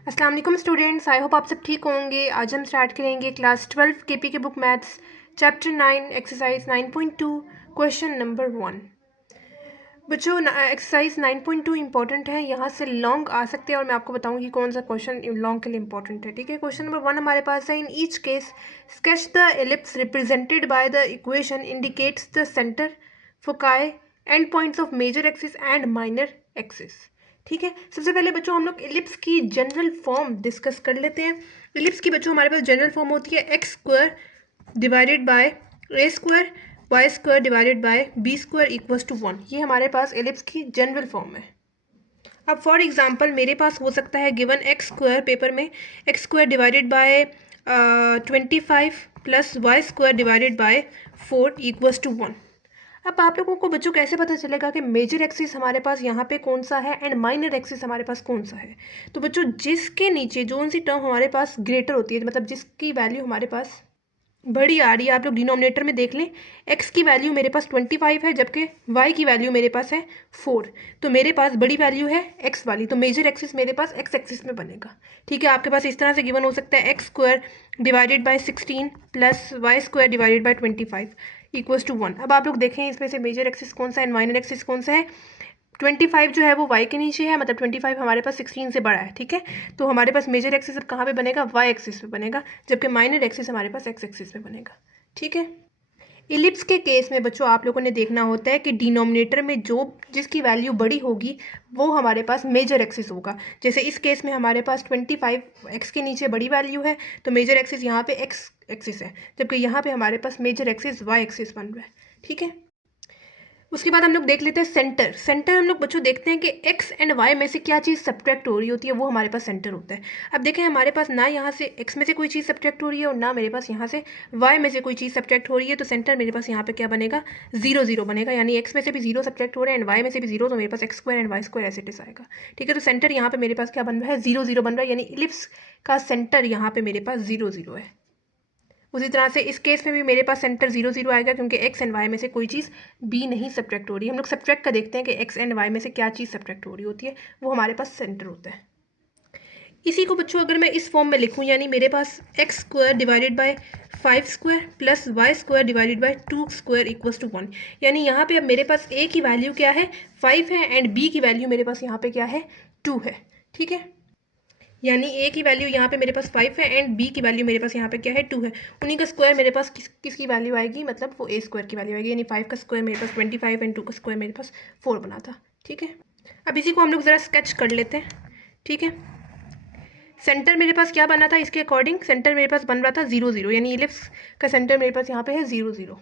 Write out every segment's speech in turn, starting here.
अस्सलाम वालेकुम students, I hope आप सब ठीक होंगे। आज हम स्टार्ट करेंगे क्लास 12 केपी के book maths chapter 9 exercise 9.2 question number 1। बच्चों एक्सरसाइज 9.2 इंपॉर्टेंट है, यहाँ से लॉन्ग आ सकते हैं और मैं आपको बताऊंगी कौन सा क्वेश्चन लॉन्ग के लिए इंपॉर्टेंट है। ठीक है, क्वेश्चन नंबर 1 हमारे पास है। In each case sketch the ellipse represented by the equation indicates the centre foci end points of major axis and minor axis. ठीक है, सबसे पहले बच्चों हम लोग एलिप्स की जनरल फॉर्म डिस्कस कर लेते हैं। एलिप्स की बच्चों हमारे पास जनरल फॉर्म होती है x square divided by a square y square divided by b square equals to 1। ये हमारे पास एलिप्स की जनरल फॉर्म है। अब फॉर एग्जांपल मेरे पास हो सकता है गिवन एक्स स्क्वायर पेपर में x square divided by 25 plus Y square divided by 4 equals to 1। अब आप लोगों को बच्चों कैसे पता चलेगा कि मेजर एक्सिस हमारे पास यहाँ पे कौन सा है एंड माइनर एक्सिस हमारे पास कौन सा है? तो बच्चों जिसके नीचे जो सी टर्म हमारे पास ग्रेटर होती है, मतलब जिसकी वैल्यू हमारे पास बड़ी आ रही है, आप लोग डिनोमिनेटर में देख लें। x की वैल्यू मेरे पास 25 है जबकि y की वैल्यू मेरे पास है 4। तो मेरे पास बड़ी वैल्यू है x वाली, तो मेजर एक्सिस मेरे पास x एक्सिस में बनेगा। ठीक है, आपके पास इस तरह से गिवन हो सकता है x square divided by 16 plus Y square divided by 25 equals to 1। अब आप लोग देखें इसमें से मेजर एक्सिस कौन सा है, माइनर एक्सिस कौन सा है। 25 जो है वो y के नीचे है, मतलब 25 हमारे पास 16 से बड़ा है। ठीक है, तो हमारे पास मेजर एक्सिस अब कहाँ पे बनेगा, y एक्सिस पे बनेगा, जबकि माइनर एक्सिस हमारे पास x एक्सिस पे बनेगा। ठीक है, इलिप्स के केस में बच्चों आप लोगों ने देखना होता है कि डिनोमिनेटर में जो जिसकी वैल्यू बड़ी होगी वो हमारे पास मेजर एक्सिस होगा। जैसे इस केस में हमारे पास 25 x के नीचे बड़ी वैल्यू है, तो मेजर एक्सिस यहाँ पे x एक्सिस है, जबकि यहाँ पे हमारे पास मेजर एक्सिस y एक्सिस बन रहा है। ठीक है, उसके बाद हम लोग देख लेते हैं सेंटर। सेंटर हम लोग बच्चों देखते हैं कि एक्स एंड वाई में से क्या चीज़ सब्ट्रैक्ट हो रही होती है, वो हमारे पास सेंटर होता है। अब देखें हमारे पास ना यहाँ से एक्स में से कोई चीज़ सब्ट्रैक्ट हो रही है और ना मेरे पास यहाँ से वाई में से कोई चीज़ सब्ट्रैक्ट हो रही है, तो सेंटर मेरे पास यहाँ पे क्या बनेगा, 0 0 बनेगा। यानी एक्स में से भी 0 सब्ट्रैक्ट हो रहे हैं एंड वाई में से भी 0, तो मेरे पास X square and Y square ऐसे टिस आएगा। ठीक है, तो सेंटर यहाँ पे मेरे पास क्या बन रहा है, 0 0 बन रहा है, यानी इलिप्स का सेंटर यहाँ पे मेरे पास 0 0 है। उसी तरह से इस केस में भी मेरे पास सेंटर 0 0 आएगा, क्योंकि एक्स एंड वाई में से कोई चीज़ बी नहीं सब्ट्रैक्ट हो रही है। हम लोग सब्ट्रैक्ट का देखते हैं कि एक्स एंड वाई में से क्या चीज़ सब्ट्रैक्ट हो रही होती है, वो हमारे पास सेंटर होता है। इसी को बच्चों अगर मैं इस फॉर्म में लिखूं, यानी मेरे पास X square divided by 5 square plus Y square divided by 2 square equals to 1। यानी यहाँ पे अब मेरे पास ए की वैल्यू क्या है, 5 है, एंड बी की वैल्यू मेरे पास यहाँ पे क्या है, 2 है। ठीक है, यानी ए की वैल्यू यहाँ पे मेरे पास 5 है एंड बी की वैल्यू मेरे पास यहाँ पे क्या है, 2 है। उन्हीं का स्क्वायर मेरे पास किसकी वैल्यू आएगी, मतलब वो ए स्क्वायर की वैल्यू आएगी। यानी 5 का स्क्वायर मेरे पास 25 एंड 2 का स्क्वायर मेरे पास 4 बना था। ठीक है, अब इसी को हम लोग ज़रा स्केच कर लेते हैं। ठीक है, सेंटर मेरे पास क्या बना था, इसके अकॉर्डिंग सेंटर मेरे पास बन रहा था 0 0, यानी इलिप्स का सेंटर मेरे पास यहाँ पे है 0 0।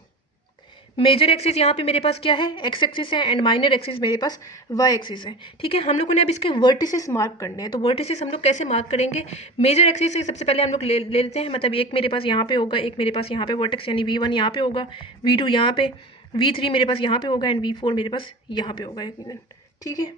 मेजर एक्सिस यहाँ पे मेरे पास क्या है, एक्स एक्सिस है, एंड माइनर एक्सिस मेरे पास वाई एक्सिस है। ठीक है, हम लोगों ने अब इसके वर्टिसेस मार्क करने हैं। तो वर्टिसेस हम लोग कैसे मार्क करेंगे, मेजर एक्सिस से सबसे पहले हम लोग ले लेते हैं, मतलब एक मेरे पास यहाँ पे होगा, एक मेरे पास यहाँ पे वर्टेक्स, यानी V1 यहाँ पे होगा, V2 यहाँ पे, V3 मेरे पास यहाँ पे होगा एंड V4 मेरे पास यहाँ पे होगा। ठीक है,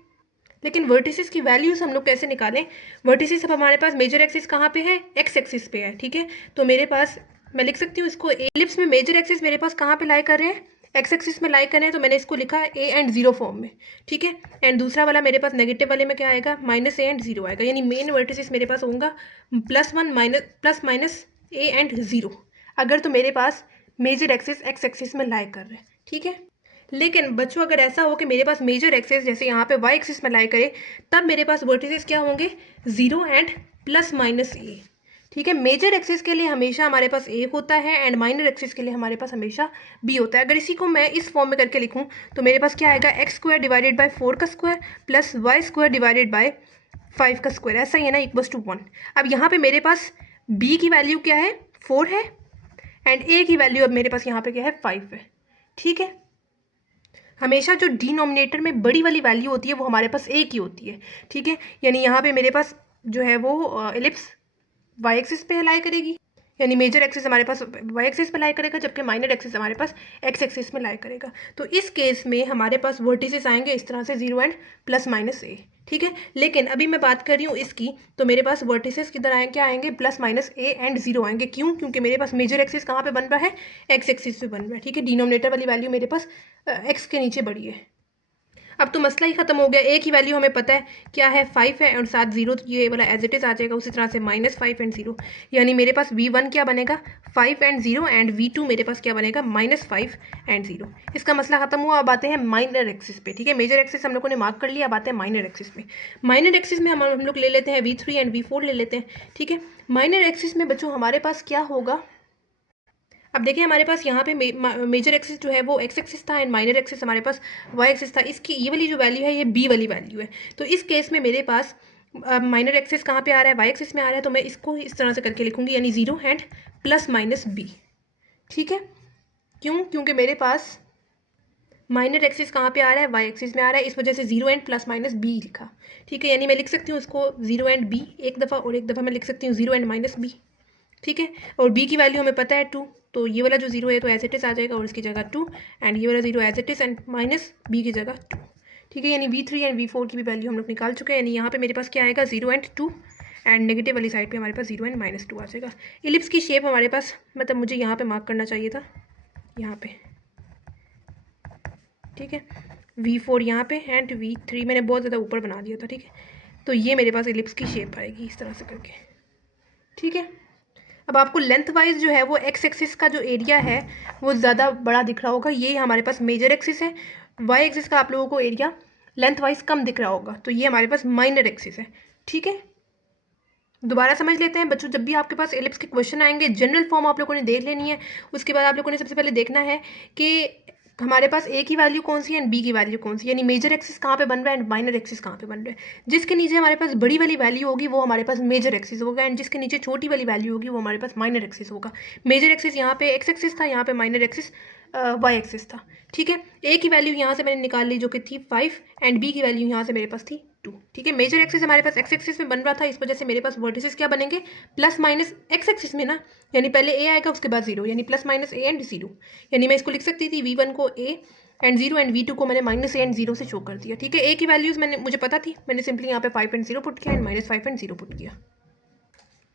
लेकिन वर्टिसेस की वैल्यूज हम लोग कैसे निकालें। वर्टिसेस अब हमारे पास मेजर एक्सिस कहाँ पे है, एक्स एक्सिस पे है। ठीक है, तो मेरे पास मैं लिख सकती हूँ इसको, एलिप्स में मेजर एक्सिस मेरे पास कहाँ पे लाई कर रहे हैं, एक्स एक्सिस में लाई कर रहे हैं, तो मैंने इसको लिखा ए एंड 0 फॉर्म में। ठीक है, एंड दूसरा वाला मेरे पास नेगेटिव वाले में क्या आएगा, -a एंड 0 आएगा। यानी मेन वर्टिसेस मेरे पास होगा +1 प्लस माइनस ए एंड 0, अगर तो मेरे पास मेजर एक्सिस एक्स एक्सिस में लाई कर रहे हैं। ठीक है, लेकिन बच्चों अगर ऐसा हो कि मेरे पास मेजर एक्सिस जैसे यहाँ पे वाई एक्सिस में लाई करे, तब मेरे पास वर्टिसेस क्या होंगे, 0 एंड +-a। ठीक है, मेजर एक्सिस के लिए हमेशा हमारे पास a होता है एंड माइनर एक्सिस के लिए हमारे पास हमेशा b होता है। अगर इसी को मैं इस फॉर्म में करके लिखूँ तो मेरे पास क्या आएगा, एक्स स्क्वायर डिवाइडेड बाय 4 का square plus Y square divided by 5 का स्क्वायर, ऐसा ही है ना, इक्वल्स टू 1। अब यहाँ पे मेरे पास b की वैल्यू क्या है, 4 है, एंड a की वैल्यू अब मेरे पास यहाँ पे क्या है, 5 है। ठीक है, हमेशा जो डिनोमिनेटर में बड़ी वाली वैल्यू होती है वो हमारे पास एक ही होती है। ठीक है, यानी यहाँ पे मेरे पास जो है वो एलिप्स वाई एक्सिस पे लाई करेगी, यानी मेजर एक्सिस हमारे पास वाई एक्सिस पे लाई करेगा, जबकि माइनर एक्सिस हमारे पास एक्स एक्सिस में लाई करेगा। तो इस केस में हमारे पास वर्टिसेस आएंगे इस तरह से 0 एंड +-a। ठीक है, लेकिन अभी मैं बात कर रही हूँ इसकी, तो मेरे पास वर्टिसेस किधर आए, क्या आएंगे, +-a एंड 0 आएंगे। क्यों, क्योंकि मेरे पास मेजर एक्सिस कहाँ पे बन रहा है, एक्स एक्सिस पे बन रहा है। ठीक है, डिनोमिनेटर वाली वैल्यू मेरे पास एक्स के नीचे बड़ी है। अब तो मसला ही ख़त्म हो गया। ए की वैल्यू हमें पता है क्या है, 5 है, और साथ 0 ये वाला एज इट इज़ आ जाएगा। उसी तरह से -5 एंड 0, यानी मेरे पास V1 क्या बनेगा, 5 एंड 0, एंड V2 मेरे पास क्या बनेगा, -5 एंड 0। इसका मसला खत्म हुआ। अब आते हैं माइनर एक्सिस पे, ठीक है। मेजर एक्सिस हम लोगों ने मार्क कर लिया, अब आते हैं माइनर एक्सिस पे। माइनर एक्सिस में हम लोग ले लेते हैं V3 एंड V4 ले लेते हैं, ठीक है। माइनर एक्सिस में बच्चों हमारे पास क्या होगा, अब देखिए हमारे पास यहाँ पे मेजर एक्सिस जो है वो एक्स एक्सिस था, एंड माइनर एक्सिस हमारे पास वाई एक्सिस था। इसकी ये वाली जो वैल्यू है ये बी वाली वैल्यू है। तो इस केस में मेरे पास माइनर एक्सिस कहाँ पे आ रहा है, वाई एक्सिस में आ रहा है। तो मैं इसको इस तरह से करके लिखूंगी, यानी 0 एंड प्लस माइनस बी, ठीक है। क्यों, क्योंकि मेरे पास माइनर एक्सिस कहाँ पे आ रहा है, वाई एक्सिस में आ रहा है, इस वजह से 0 एंड प्लस माइनस बी लिखा, ठीक है। यानी मैं लिख सकती हूँ इसको 0 एंड बी एक दफ़ा, और एक दफ़ा मैं लिख सकती हूँ 0 एंड माइनस बी, ठीक है। और b की वैल्यू हमें पता है 2, तो ये वाला जो 0 है तो एज इट इज़ आ जाएगा, और इसकी जगह 2, एंड ये वाला 0 as it is, and minus b की जगह 2, ठीक है। यानी V3 एंड V4 की भी वैल्यू हम लोग निकाल चुके हैं। यानी यहाँ पे मेरे पास क्या आएगा, 0 एंड 2, एंड नेगेटिव वाली साइड पे हमारे पास 0 एंड -2 आ जाएगा। इलिप्स की शेप हमारे पास, मतलब मुझे यहाँ पे मार्क करना चाहिए था, यहाँ पे, ठीक है। V4 यहाँ पे एंड V3 मैंने बहुत ज़्यादा ऊपर बना दिया था, ठीक है। तो ये मेरे पास इलिप्स की शेप आएगी इस तरह से करके, ठीक है। अब आपको लेंथ वाइज जो है वो एक्स एक्सिस का जो एरिया है वो ज़्यादा बड़ा दिख रहा होगा, ये हमारे पास मेजर एक्सिस है। वाई एक्सिस का आप लोगों को एरिया लेंथ वाइज कम दिख रहा होगा, तो ये हमारे पास माइनर एक्सिस है, ठीक है। दोबारा समझ लेते हैं बच्चों, जब भी आपके पास एलिप्स के क्वेश्चन आएंगे जनरल फॉर्म आप लोगों ने देख लेनी है। उसके बाद आप लोगों ने सबसे पहले देखना है कि हमारे पास ए की वैल्यू कौन सी है एंड बी की वैल्यू कौन सी है, यानी मेजर एक्सिस कहाँ पे बन रहा है एंड माइनर एक्सिस कहाँ पे बन रहा है। जिसके नीचे हमारे पास बड़ी वाली वैल्यू होगी वो हमारे पास मेजर एक्सिस होगा, एंड जिसके नीचे छोटी वाली वैल्यू होगी वो हमारे पास माइनर एक्सिस होगा। मेजर एक्सिस यहाँ पे एक्स एक्सिस था, यहाँ पे माइनर एक्सिस वाई एक्सिस था, ठीक है। ए की वैल्यू यहाँ से मैंने निकाल ली जो कि थी 5, एंड बी की वैल्यू यहाँ से मेरे पास थी 2, ठीक है। मेजर एक्सिस हमारे पास एक्स एक्सिस में बन रहा था, इस वजह से मेरे पास वर्टिसेस क्या बनेंगे, प्लस माइनस एक्स एक्सिस में ना, यानी पहले ए आएगा उसके बाद 0, यानी प्लस माइनस ए एंड 0। यानी मैं इसको लिख सकती थी V1 को ए एंड 0 एंड V2 को मैंने माइनस ए एंड 0 से शो कर दिया, ठीक है। ए की वैल्यूज मैंने मुझे पता थी, मैंने सिंपली यहाँ पे 5 एंड 0 पुट किया एंड -5 एंड 0 पुट किया,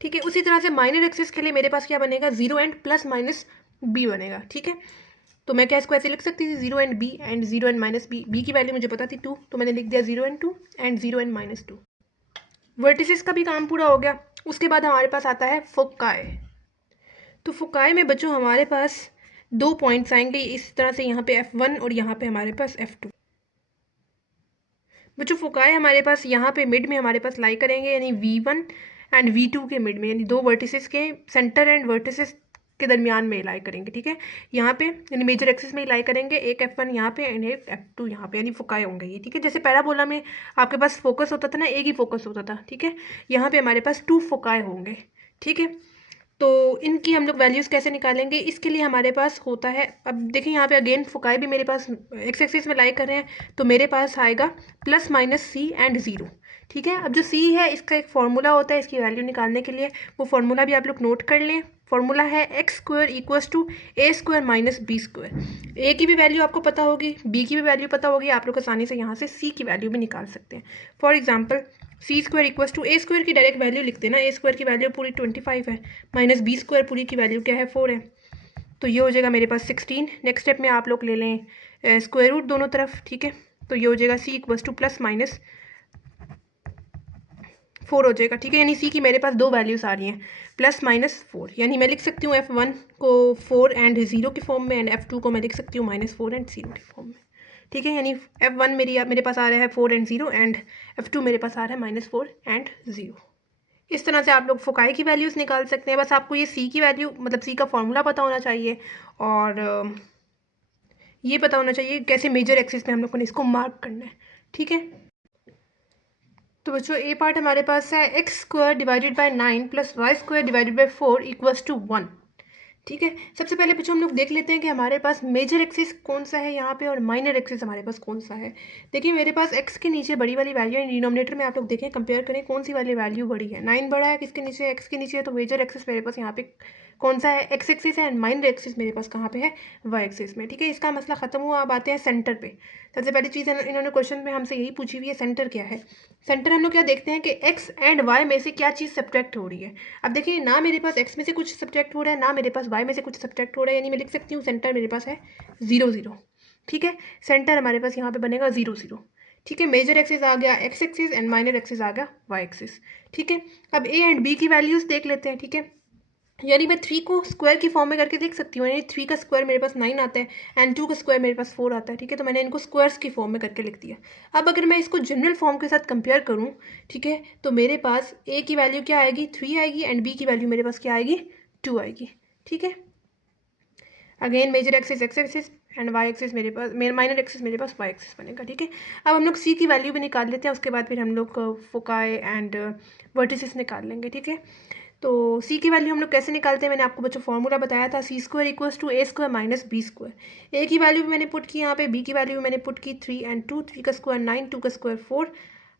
ठीक है। उसी तरह से माइनर एक्सिस के लिए मेरे पास क्या बनेगा, 0 एंड प्लस माइनस बी बनेगा, ठीक है। तो मैं क्या इसको ऐसे लिख सकती थी, 0 and b and 0 and minus b. B की वैल्यू मुझे पता थी 2, तो मैंने लिख दिया 0 एंड 2 एंड 0 एंड -2। वर्टिसेस का भी काम पूरा हो गया। उसके बाद हमारे पास आता है फोकाई। तो फोकाई में बच्चों हमारे पास 2 पॉइंट्स आएंगे इस तरह से, यहाँ पे F1 और यहाँ पे हमारे पास F2। बच्चों फोकाई हमारे पास यहाँ पे मिड में हमारे पास लाई करेंगे, यानी V1 एंड V2 के मिड में, यानी दो वर्टिसेस के सेंटर एंड वर्टिसेस के दरमियान में लाई करेंगे, ठीक है। यहाँ पे यानी मेजर एक्सिस में लाई करेंगे, एक F1 यहाँ पे एंड एक F2 यहाँ पे, यानी फोकाई होंगे ये, ठीक है। जैसे पैराबोला में आपके पास फोकस होता था ना, एक ही फोकस होता था, ठीक है। यहाँ पे हमारे पास 2 फोकाई होंगे, ठीक है। तो इनकी हम लोग वैल्यूज़ कैसे निकालेंगे, इसके लिए हमारे पास होता है, अब देखिए यहाँ पे अगेन फोकाई भी मेरे पास एक्स एक्सिस में लाई कर रहे हैं, तो मेरे पास आएगा प्लस माइनस सी एंड 0, ठीक है। अब जो सी है इसका एक फार्मूला होता है इसकी वैल्यू निकालने के लिए, वो फार्मूला भी आप लोग नोट कर लें। फार्मूला है x square equals to A square minus B square. A की भी वैल्यू आपको पता होगी, बी की भी वैल्यू पता होगी, आप लोग आसानी से यहाँ से सी की वैल्यू भी निकाल सकते हैं। For example c square equals to A square की डायरेक्ट वैल्यू लिखते हैं ना, ए स्क्वायर की वैल्यू पूरी 25 है, माइनस बी स्क्वायर पूरी की वैल्यू क्या है 4 है, तो ये हो जाएगा मेरे पास 16। नेक्स्ट स्टेप में आप लोग ले लें स्क्वायर रूट दोनों तरफ, ठीक है। तो ये हो जाएगा सी इक्वल्स टू प्लस माइनस 4 हो जाएगा, ठीक है। यानी सी की मेरे पास दो वैल्यूज़ आ रही हैं, प्लस माइनस 4, यानी मैं लिख सकती हूँ F1 को 4 एंड 0 के फॉर्म में, एंड F2 को मैं लिख सकती हूँ -4 एंड 0 के फॉर्म में, ठीक है। यानी F1 मेरे पास आ रहा है 4 एंड 0, एंड F2 मेरे पास आ रहा है -4 एंड 0। इस तरह से आप लोग फोकाई की वैल्यूज़ निकाल सकते हैं। बस आपको ये सी की वैल्यू, मतलब सी का फॉर्मूला पता होना चाहिए, और ये पता होना चाहिए कैसे मेजर एक्सिस में हम लोगों ने इसको मार्क करना है, ठीक है। तो बच्चों ए पार्ट हमारे पास है x square divided by 9 plus Y square divided by 4 equals to 1, ठीक है। सबसे पहले बच्चों हम लोग देख लेते हैं कि हमारे पास मेजर एक्सिस कौन सा है यहाँ पे, और माइनर एक्सिस हमारे पास कौन सा है। देखिए मेरे पास एक्स के नीचे बड़ी वाली वैल्यू है, डिनोमिनेटर में आप लोग देखें कंपेयर करें कौन सी वाली वैल्यू बड़ी है, 9 बड़ा है किसके नीचे, एक्स के नीचे है, तो मेजर एक्सिस मेरे पास यहाँ पे कौन सा है, एक्स एक्सिस है, एंड माइनर एक्सिस मेरे पास कहाँ पे है, वाई एक्सिस में, ठीक है। इसका मसला खत्म हुआ। अब आते हैं सेंटर पे। सबसे पहली चीज़ इन्होंने क्वेश्चन में हमसे यही पूछी हुई है, सेंटर क्या है। सेंटर हम लोग क्या देखते हैं कि एक्स एंड वाई में से क्या चीज़ सब्ट्रैक्ट हो रही है। अब देखिए ना मेरे पास एक्स में से कुछ सब्ट्रैक्ट हो रहा है, ना मेरे पास वाई में से कुछ सब्ट्रैक्ट हो रहा है, यानी मैं लिख सकती हूँ सेंटर मेरे पास है 0 0, ठीक है। सेंटर हमारे पास यहाँ पे बनेगा 0 0, ठीक है, मेजर एक्सिस आ गया X axis and minor axis आ गया वाई एक्सिस। ठीक है, अब ए एंड बी की वैल्यूज़ देख लेते हैं। ठीक है, यानी मैं 3 को स्क्वायर की फॉर्म में करके देख सकती हूँ। यानी 3 का स्क्वायर मेरे पास 9 आता है एंड 2 का स्क्वायर मेरे पास 4 आता है। ठीक है, तो मैंने इनको स्क्वायर्स की फॉर्म में करके लिख दिया। अब अगर मैं इसको जनरल फॉर्म के साथ कंपेयर करूँ, ठीक है, तो मेरे पास ए की वैल्यू क्या आएगी 3 आएगी एंड बी की वैल्यू मेरे पास क्या आएगी 2 आएगी। ठीक है, again major axis x axis and y axis मेरे पास माइनर एक्सिस मेरे पास वाई एक्सिस बनेगा। ठीक है, अब हम लोग सी की वैल्यू भी निकाल लेते हैं, उसके बाद फिर हम लोग फोकाई एंड वर्टिसेस निकाल लेंगे। ठीक है, तो सी की वैल्यू हम लोग कैसे निकालते हैं, मैंने आपको बच्चों फॉर्मूला बताया था, C square equals to A square minus B square. A की वैल्यू भी मैंने पुट की यहाँ पे, बी की वैल्यू भी मैंने पुट की 3 एंड 2, 3 का स्क्वायर 9, 2 का स्क्वायर 4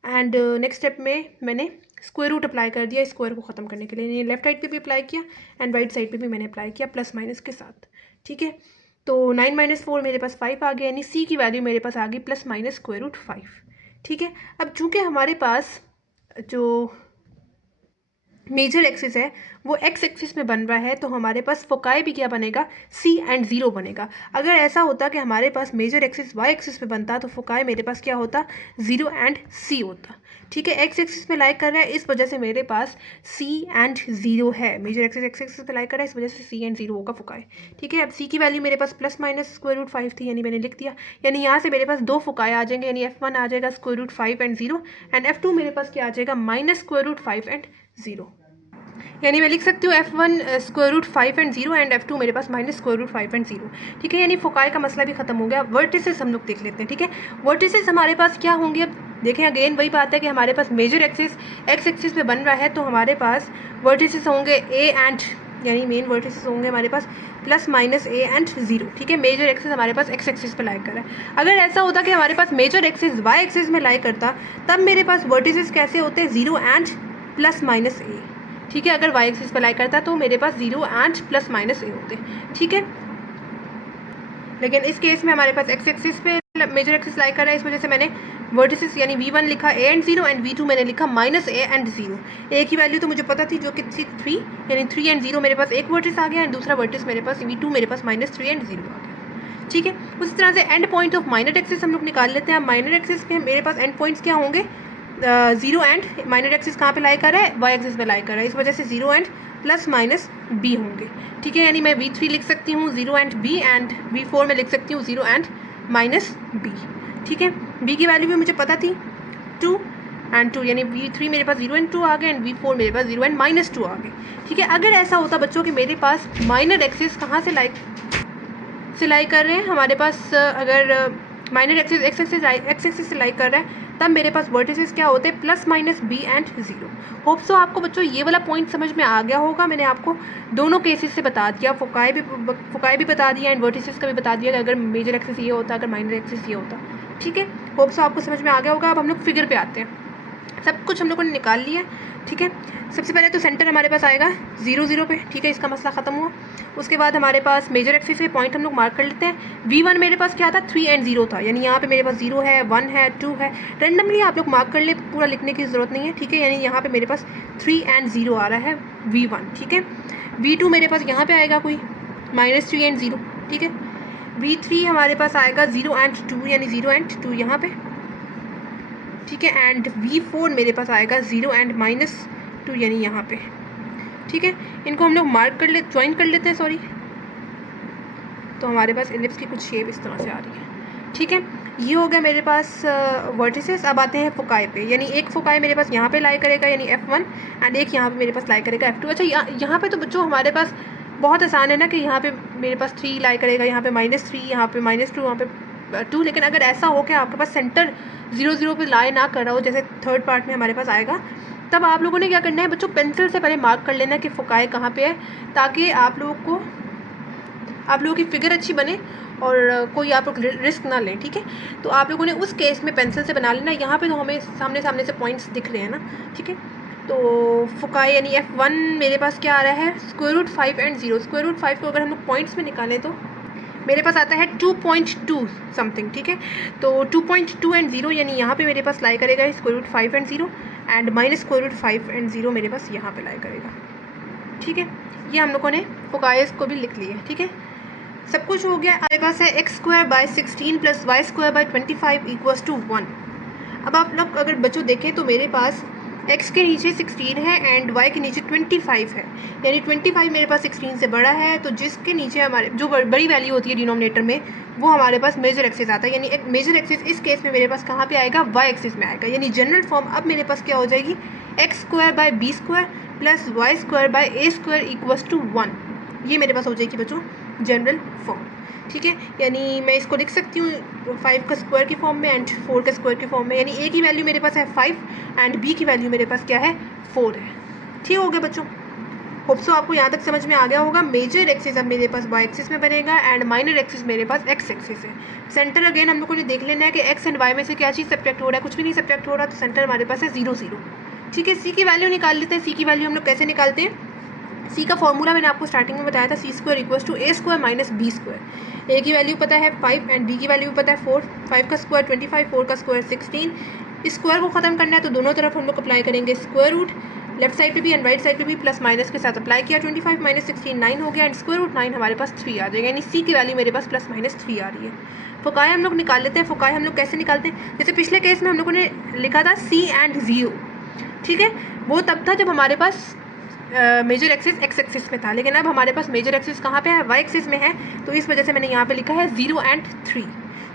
एंड नेक्स्ट स्टेप में मैंने स्क्वायर रूट अप्लाई कर दिया स्क्वायर को ख़त्म करने के लिए। लेफ्ट साइड पे भी अप्लाई किया एंड राइट साइड पे भी मैंने अप्लाई किया प्लस माइनस के साथ। ठीक है, तो 9 माइनस 4 मेरे पास 5 आ गया, यानी सी की वैल्यू मेरे पास आ गई प्लस माइनस स्क्वायर रूट 5। ठीक है, अब चूँकि हमारे पास जो मेजर एक्सिस है वो एक्स एक्सिस में बन रहा है, तो हमारे पास फोकाई भी क्या बनेगा सी एंड ज़ीरो बनेगा। अगर ऐसा होता कि हमारे पास मेजर एक्सिस वाई एक्सिस में बनता तो फोकाई मेरे पास क्या होता ज़ीरो एंड सी होता। ठीक है, एक्स एक्सिस में लाइक कर रहा है, इस वजह से मेरे पास सी एंड ज़ीरो है। मेजर एक्सिस एक्स एक्सिस में लाइक कर रहा है, इस वजह से सी एंड ज़ीरो होगा फोकाई। ठीक है, अब सी की वैल्यू मेरे पास प्लस माइनस स्क्वायर रूट 5 थी, यानी मैंने लिख दिया। यानी यहाँ से मेरे पास दो फोकाई आ जाएंगे, यानी F1 आ जाएगा square root 5 and 0 and F2 मेरे पास क्या आ जाएगा माइनस स्क्वायर रूट 5 एंड 0। यानी मैं लिख सकती हूँ F1 square root 5 and 0 and F2 मेरे पास माइनस स्क्वायर रूट 5 एंड 0। ठीक है, यानी फोकाई का मसला भी खत्म हो गया। वर्टिसेस हम लोग देख लेते हैं। ठीक है, वर्टिसेस हमारे पास क्या होंगे, अब देखें अगेन वही बात है कि हमारे पास मेजर एक्सिस एक्स एक्सिस में बन रहा है, तो हमारे पास वर्टिसेस होंगे ए एंड, यानी मेन वर्टिसेस होंगे हमारे पास प्लस माइनस ए एंड 0। ठीक है, मेजर एक्सिस हमारे पास एक्स एक्सिस पे लाई कर रहा है। अगर ऐसा होता कि हमारे पास मेजर एक्सिस वाई एक्सिस में लाई करता, तब मेरे पास वर्टिसेस कैसे होते 0 एंड प्लस माइनस ए। ठीक है, अगर वाई एक्सिस पे लाई करता तो मेरे पास 0 एंड प्लस माइनस ए होते। ठीक है, लेकिन इस केस में हमारे पास एक्स एक्सिस पे मेजर एक्सिस लाई कर रहा है, इस वजह से मैंने वर्टिसेस यानी V1 लिखा ए एंड 0 एंड V2 मैंने लिखा माइनस ए एंड 0। ए की वैल्यू तो मुझे पता थी जो कि थी 3, यानी 3 एंड 0 मेरे पास एक वर्टिस आ गया एंड दूसरा वर्टिस मेरे पास V2 मेरे पास माइनस 3 एंड 0 आ गया। ठीक है, उस तरह से and point of minor axis हम लोग निकाल लेते हैं। माइनर एक्सिस पे मेरे पास एंड पॉइंट्स क्या होंगे, 0 एंड माइनर एक्सिस कहाँ पे लाई कर रहा है वाई एक्सिस पे लाई कर रहा है, इस वजह से 0 एंड प्लस माइनस बी होंगे। ठीक है, यानी मैं V3 लिख सकती हूँ 0 एंड बी एंड V4 में लिख सकती हूँ 0 एंड माइनस बी। ठीक है, बी की वैल्यू भी मुझे पता थी 2 एंड 2, यानी V3 मेरे पास 0 एंड 2 आ गए एंड V4 मेरे पास 0 एंड माइनस 2 आ गए। ठीक है, अगर ऐसा होता बच्चों कि मेरे पास माइनर एक्सिस कहाँ से लाई कर रहे हैं, हमारे पास अगर माइनर एक्सिस एक्स एक्सिस से लाई कर रहा है, तब मेरे पास वर्टिसेस क्या होते हैं plus minus b and 0। Hope so आपको बच्चों ये वाला पॉइंट समझ में आ गया होगा। मैंने आपको दोनों केसेस से बता दिया, फोकाई भी बता दिया एंड वर्टिसेस का भी बता दिया कि अगर मेजर एक्सिस ये होता, अगर माइनर एक्सिस ये होता। ठीक है, होप सो आपको समझ में आ गया होगा। अब हम लोग फिगर पे आते हैं, सब कुछ हम लोगों ने निकाल लिया। ठीक है, सबसे पहले तो सेंटर हमारे पास आएगा 0 0 पे। ठीक है, इसका मसला ख़त्म हुआ। उसके बाद हमारे पास मेजर एक्सिस पे पॉइंट हम लोग मार्क कर लेते हैं। V1 मेरे पास क्या था 3 एंड 0 था, यानी यहाँ पे मेरे पास 0 है 1 है 2 है, रेंडमली आप लोग मार्क कर ले, पूरा लिखने की ज़रूरत नहीं है। ठीक है, यानी यहाँ पे मेरे पास 3 एंड 0 आ रहा है V1। ठीक है, V2 मेरे पास यहाँ पे आएगा कोई माइनस 3 एंड 0। ठीक है, V3 हमारे पास आएगा 0 एंड 2, यानी 0 एंड 2 यहाँ पे। ठीक है, एंड V4 मेरे पास आएगा 0 एंड माइनस 2, यानी यहाँ पे। ठीक है, इनको हम लोग मार्क कर ले ज्वाइन कर लेते हैं, सॉरी। तो हमारे पास एलिप्स की कुछ शेप इस तरह से आ रही है। ठीक है, ये हो गया मेरे पास वर्टिसेस। अब आते हैं फोकाई पे, यानी एक फोकाई मेरे पास यहाँ पे लाई करेगा यानी F1 एंड एक यहाँ पे मेरे पास लाई करेगा F2। अच्छा, यहाँ पे तो बच्चों हमारे पास बहुत आसान है ना कि यहाँ पे मेरे पास 3 लाई करेगा, यहाँ पे -3, यहाँ पे -2, यहाँ पे 2। लेकिन अगर ऐसा हो कि आपके पास सेंटर 0 0 पे लाई ना कर रहा हो, जैसे थर्ड पार्ट में हमारे पास आएगा, तब आप लोगों ने क्या करना है बच्चों, पेंसिल से पहले मार्क कर लेना कि फोकाई कहाँ पे है, ताकि आप लोगों की फिगर अच्छी बने और कोई आप लोग रिस्क ना लें। ठीक है, तो आप लोगों ने उस केस में पेंसिल से बना लेना। यहाँ पे तो हमें सामने से पॉइंट्स दिख रहे हैं ना। ठीक है, तो फोकाई यानी F1 मेरे पास क्या आ रहा है square root 5 and 0। Square root 5 को अगर हम लोग पॉइंट्स में निकालें तो मेरे पास आता है 2.2 समथिंग। ठीक है, तो 2.2 एंड 0, यानी यहाँ पे मेरे पास लाई करेगा square root 5 and 0 and minus square root 5 and 0 मेरे पास यहाँ पे लाई करेगा। ठीक है, ये हम लोगों ने फोकाइस को भी लिख लिया। ठीक है, सब कुछ हो गया। हमारे पास है x² by 16 plus y² by 25 equals to 1। अब आप लोग अगर बच्चों देखें तो मेरे पास x के नीचे 16 है एंड y के नीचे 25 है, यानी 25 मेरे पास 16 से बड़ा है, तो जिसके नीचे हमारे जो बड़ी वैल्यू होती है डिनोमिनेटर में वो हमारे पास मेजर एक्सिस आता है। यानी एक मेजर एक्सिस इस केस में मेरे पास कहाँ पे आएगा, y एक्सिस में आएगा। यानी जनरल फॉर्म अब मेरे पास क्या हो जाएगी, x square by b square plus Y square by a square equals to 1। ये मेरे पास हो जाएगी बच्चों जनरल फॉर्म। ठीक है, यानी मैं इसको लिख सकती हूँ 5 का स्क्वायर की फॉर्म में एंड 4 का स्क्वायर की फॉर्म में। यानी ए की वैल्यू मेरे पास है 5 एंड बी की वैल्यू मेरे पास क्या है, 4 है। ठीक हो गया बच्चों, होप सो आपको यहाँ तक समझ में आ गया होगा। मेजर एक्सिस अब मेरे पास वाई एक्सिस में बनेगा एंड माइनर एक्सिस मेरे पास एक्स एक्सिस है। सेंटर अगेन हम लोगों ने देख लेना है कि एक्स एंड वाई में से क्या चीज़ सब्ट्रैक्ट हो रहा है, कुछ भी नहीं सब्ट्रैक्ट हो रहा, तो सेंटर हमारे पास है 0 0। ठीक है, सी की वैल्यू निकाल लेते हैं। सी की वैल्यू हम लोग कैसे निकालते हैं, सी का फॉर्मूला मैंने आपको स्टार्टिंग में बताया था, C square equals to A square minus B square. A की वैल्यू पता है 5 एंड बी की वैल्यू पता है 4। 5 का स्क्वायर 25, 4 का स्क्वायर 16। स्क्वायर को ख़त्म करना है तो दोनों तरफ हम लोग अप्लाई करेंगे स्क्वायर रूट, लेफ्ट साइड पे भी एंड राइट साइड पे भी प्लस माइनस के साथ अप्लाई किया। 25 माइनस 16 9 हो गया एंड स्क्वायर रूट 9 हमारे पास 3 आ जाएगा। यानी सी की वैल्यू मेरे पास प्लस माइनस 3 आ रही है। फोकाई हम लोग निकाल लेते हैं। फोकाई हम लोग कैसे निकालते हैं, जैसे पिछले केस में हम लोगों ने लिखा था सी एंड 0। ठीक है, वो तब था जब हमारे पास मेजर एक्सिस एक्स एक्सिस में था, लेकिन अब हमारे पास मेजर एक्सिस कहाँ पे है, वाई एक्सिस में है, तो इस वजह से मैंने यहाँ पे लिखा है 0 एंड 3।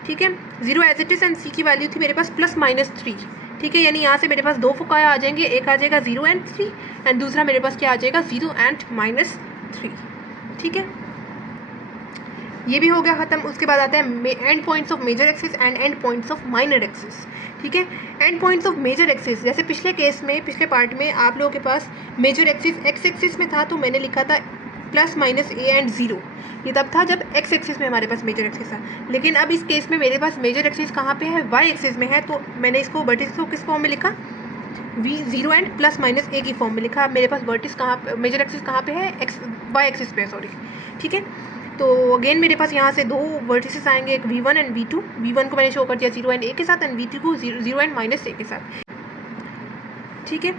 ठीक है, 0 एज इट इज़ एंड सी की वैल्यू थी मेरे पास प्लस माइनस 3। ठीक है, यानी यहाँ से मेरे पास दो फोकाया आ जाएंगे, एक आ जाएगा 0 एंड 3 एंड दूसरा मेरे पास क्या आ जाएगा 0 एंड माइनस 3। ठीक है, ये भी हो गया ख़त्म। उसके बाद आता है end points of major axis and end points of minor axis. ठीक है, end points of major axis, जैसे पिछले केस में पिछले पार्ट में आप लोगों के पास मेजर एक्सिस एक्स एक्सिस में था, तो मैंने लिखा था प्लस माइनस ए एंड 0। ये तब था जब एक्स एक्सिस में हमारे पास मेजर एक्सिस था, लेकिन अब इस केस में मेरे पास मेजर एक्सिस कहाँ पे है, वाई एक्सिस में है, तो मैंने इसको वर्टिस को किस फॉर्म में लिखा, वी 0 एंड प्लस माइनस ए की फॉर्म में लिखा। अब मेरे पास वर्टिस कहाँ, मेजर एक्सिस कहाँ पे है, एक्स वाई एक्सिस पे, सॉरी। ठीक है, तो अगेन मेरे पास यहाँ से दो वर्टिसेस आएंगे, एक v1 एंड v2। v1 को मैंने शो कर दिया 0 एंड a के साथ एंड v2 को 0 एंड माइनस a के साथ। ठीक है,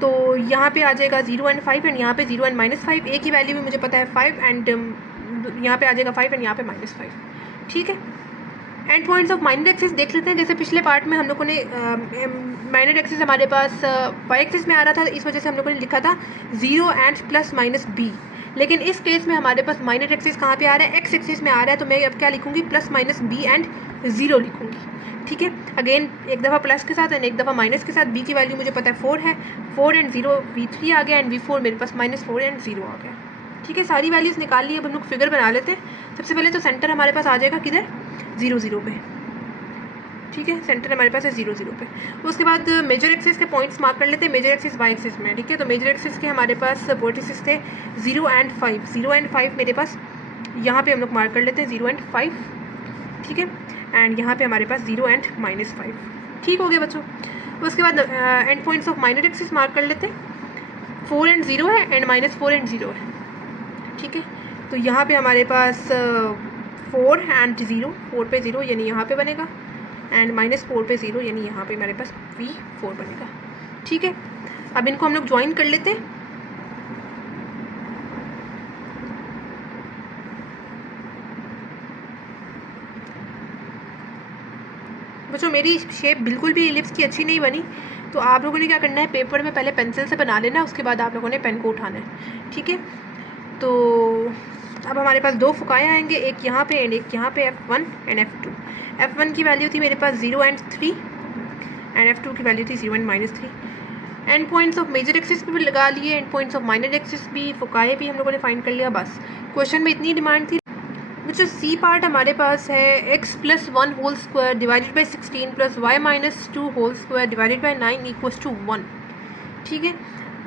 तो यहाँ पे आ जाएगा 0 एंड 5 एंड यहाँ पे 0 एंड माइनस 5। a की वैल्यू भी मुझे पता है 5 एंड यहाँ पे आ जाएगा 5 एंड यहाँ पे माइनस 5। ठीक है, end points of minor axis देख लेते हैं। जैसे पिछले पार्ट में हम लोगों ने माइनर एक्सिस हमारे पास वाई एक्सिस में आ रहा था, इस वजह से हम लोगों ने लिखा था 0 एंड प्लस माइनस b, लेकिन इस केस में हमारे पास माइनर एक्सिस कहाँ पे आ रहा है, एक्स एक्सिस में आ रहा है, तो मैं अब क्या लिखूँगी, प्लस माइनस b एंड 0 लिखूँगी। ठीक है, अगेन एक दफ़ा प्लस के साथ एंड एक दफ़ा माइनस के साथ। b की वैल्यू मुझे पता है 4 है, 4 एंड 0 v3 आ गया एंड v4 मेरे पास माइनस 4 एंड 0 आ गया। ठीक है, सारी वैल्यूज़ निकाल ली। अब हम लोग फिगर बना लेते हैं। सबसे पहले तो सेंटर हमारे पास आ जाएगा किधर, 0 0 पे। ठीक है, सेंटर हमारे पास है 0 0 पे। उसके बाद मेजर एक्सिस के पॉइंट्स मार्क कर लेते हैं, मेजर एक्सिस वाई एक्सिस में। ठीक है, तो मेजर एक्सिस के हमारे पास वर्टिसेस थे 0 एंड 5। 0 एंड 5 मेरे पास यहाँ पे हम लोग मार्क कर लेते हैं 0 एंड 5। ठीक है, एंड यहाँ पे हमारे पास 0 एंड माइनस 5। ठीक हो गया बच्चों। उसके बाद and points of minor axis mark कर लेते हैं, 4 एंड 0 है एंड माइनस 4 एंड 0 है। ठीक है, तो यहाँ पे हमारे पास 4 एंड 0, 4 पे 0 यानी यहाँ पे बनेगा एंड माइनस 4 पे 0 यानी यहाँ पे हमारे पास v4 बनेगा। ठीक है, अब इनको हम लोग ज्वाइन कर लेते हैं। बच्चों मेरी शेप बिल्कुल भी इलिप्स की अच्छी नहीं बनी, तो आप लोगों ने क्या करना है, पेपर में पहले पेंसिल से बना लेना, उसके बाद आप लोगों ने पेन को उठाना है। ठीक है, तो अब हमारे पास दो फुकाए आएंगे, एक यहाँ पे एंड एक यहाँ पे, f1 एंड f2। f1 की वैल्यू थी मेरे पास 0 एंड 3 एंड f2 की वैल्यू थी 0 and minus 3। End points of major axis भी लगा लिए, end points of minor axis भी, फुकाए भी हम लोगों ने फाइंड कर लिया। बस क्वेश्चन में इतनी डिमांड थी। बच्चों सी पार्ट हमारे पास है x plus 1 whole square divided by 16 plus y minus 2 whole square divided by 9 equals to 1। ठीक है,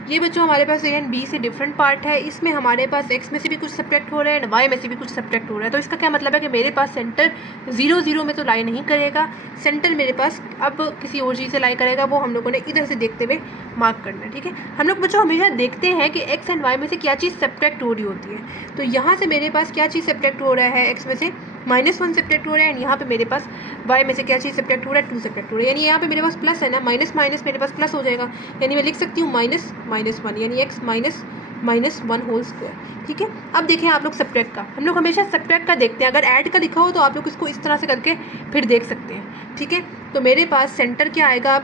ये बच्चों हमारे पास ए एंड बी से डिफरेंट पार्ट है। इसमें हमारे पास x में से भी कुछ सब्ट्रैक्ट हो रहा है एंड y में से भी कुछ सब्ट्रैक्ट हो रहा है। तो इसका क्या मतलब है कि मेरे पास सेंटर 0 0 में तो लाई नहीं करेगा, सेंटर मेरे पास अब किसी और चीज़ से लाई करेगा, वो हम लोगों ने इधर से देखते हुए मार्क करना है। ठीक है, हम लोग बच्चों हमेशा देखते हैं कि x एंड y में से क्या चीज़ सब्ट्रैक्ट हो रही होती है। तो यहाँ से मेरे पास क्या चीज़ सब्ट्रैक्ट हो रहा है, x में से -1 सब्ट्रैक्ट हो रहा है एंड यहाँ पे मेरे पास y में से क्या चीज़ सब्ट्रैक्ट हो रहा है, 2 सब्ट्रैक्ट हो रहा है। यानी यहाँ पे मेरे पास प्लस है ना, माइनस माइनस मेरे पास प्लस हो जाएगा, यानी मैं लिख सकती हूँ माइनस माइनस 1 यानी x माइनस 1 होल स्क्वायर। ठीक है, अब देखें आप लोग सब्ट्रैक्ट का, हम लोग हमेशा सब्ट्रैक्ट का देखते हैं। अगर ऐड का लिखा हो तो आप लोग इसको इस तरह से करके फिर देख सकते हैं। ठीक है, तो मेरे पास सेंटर क्या आएगा,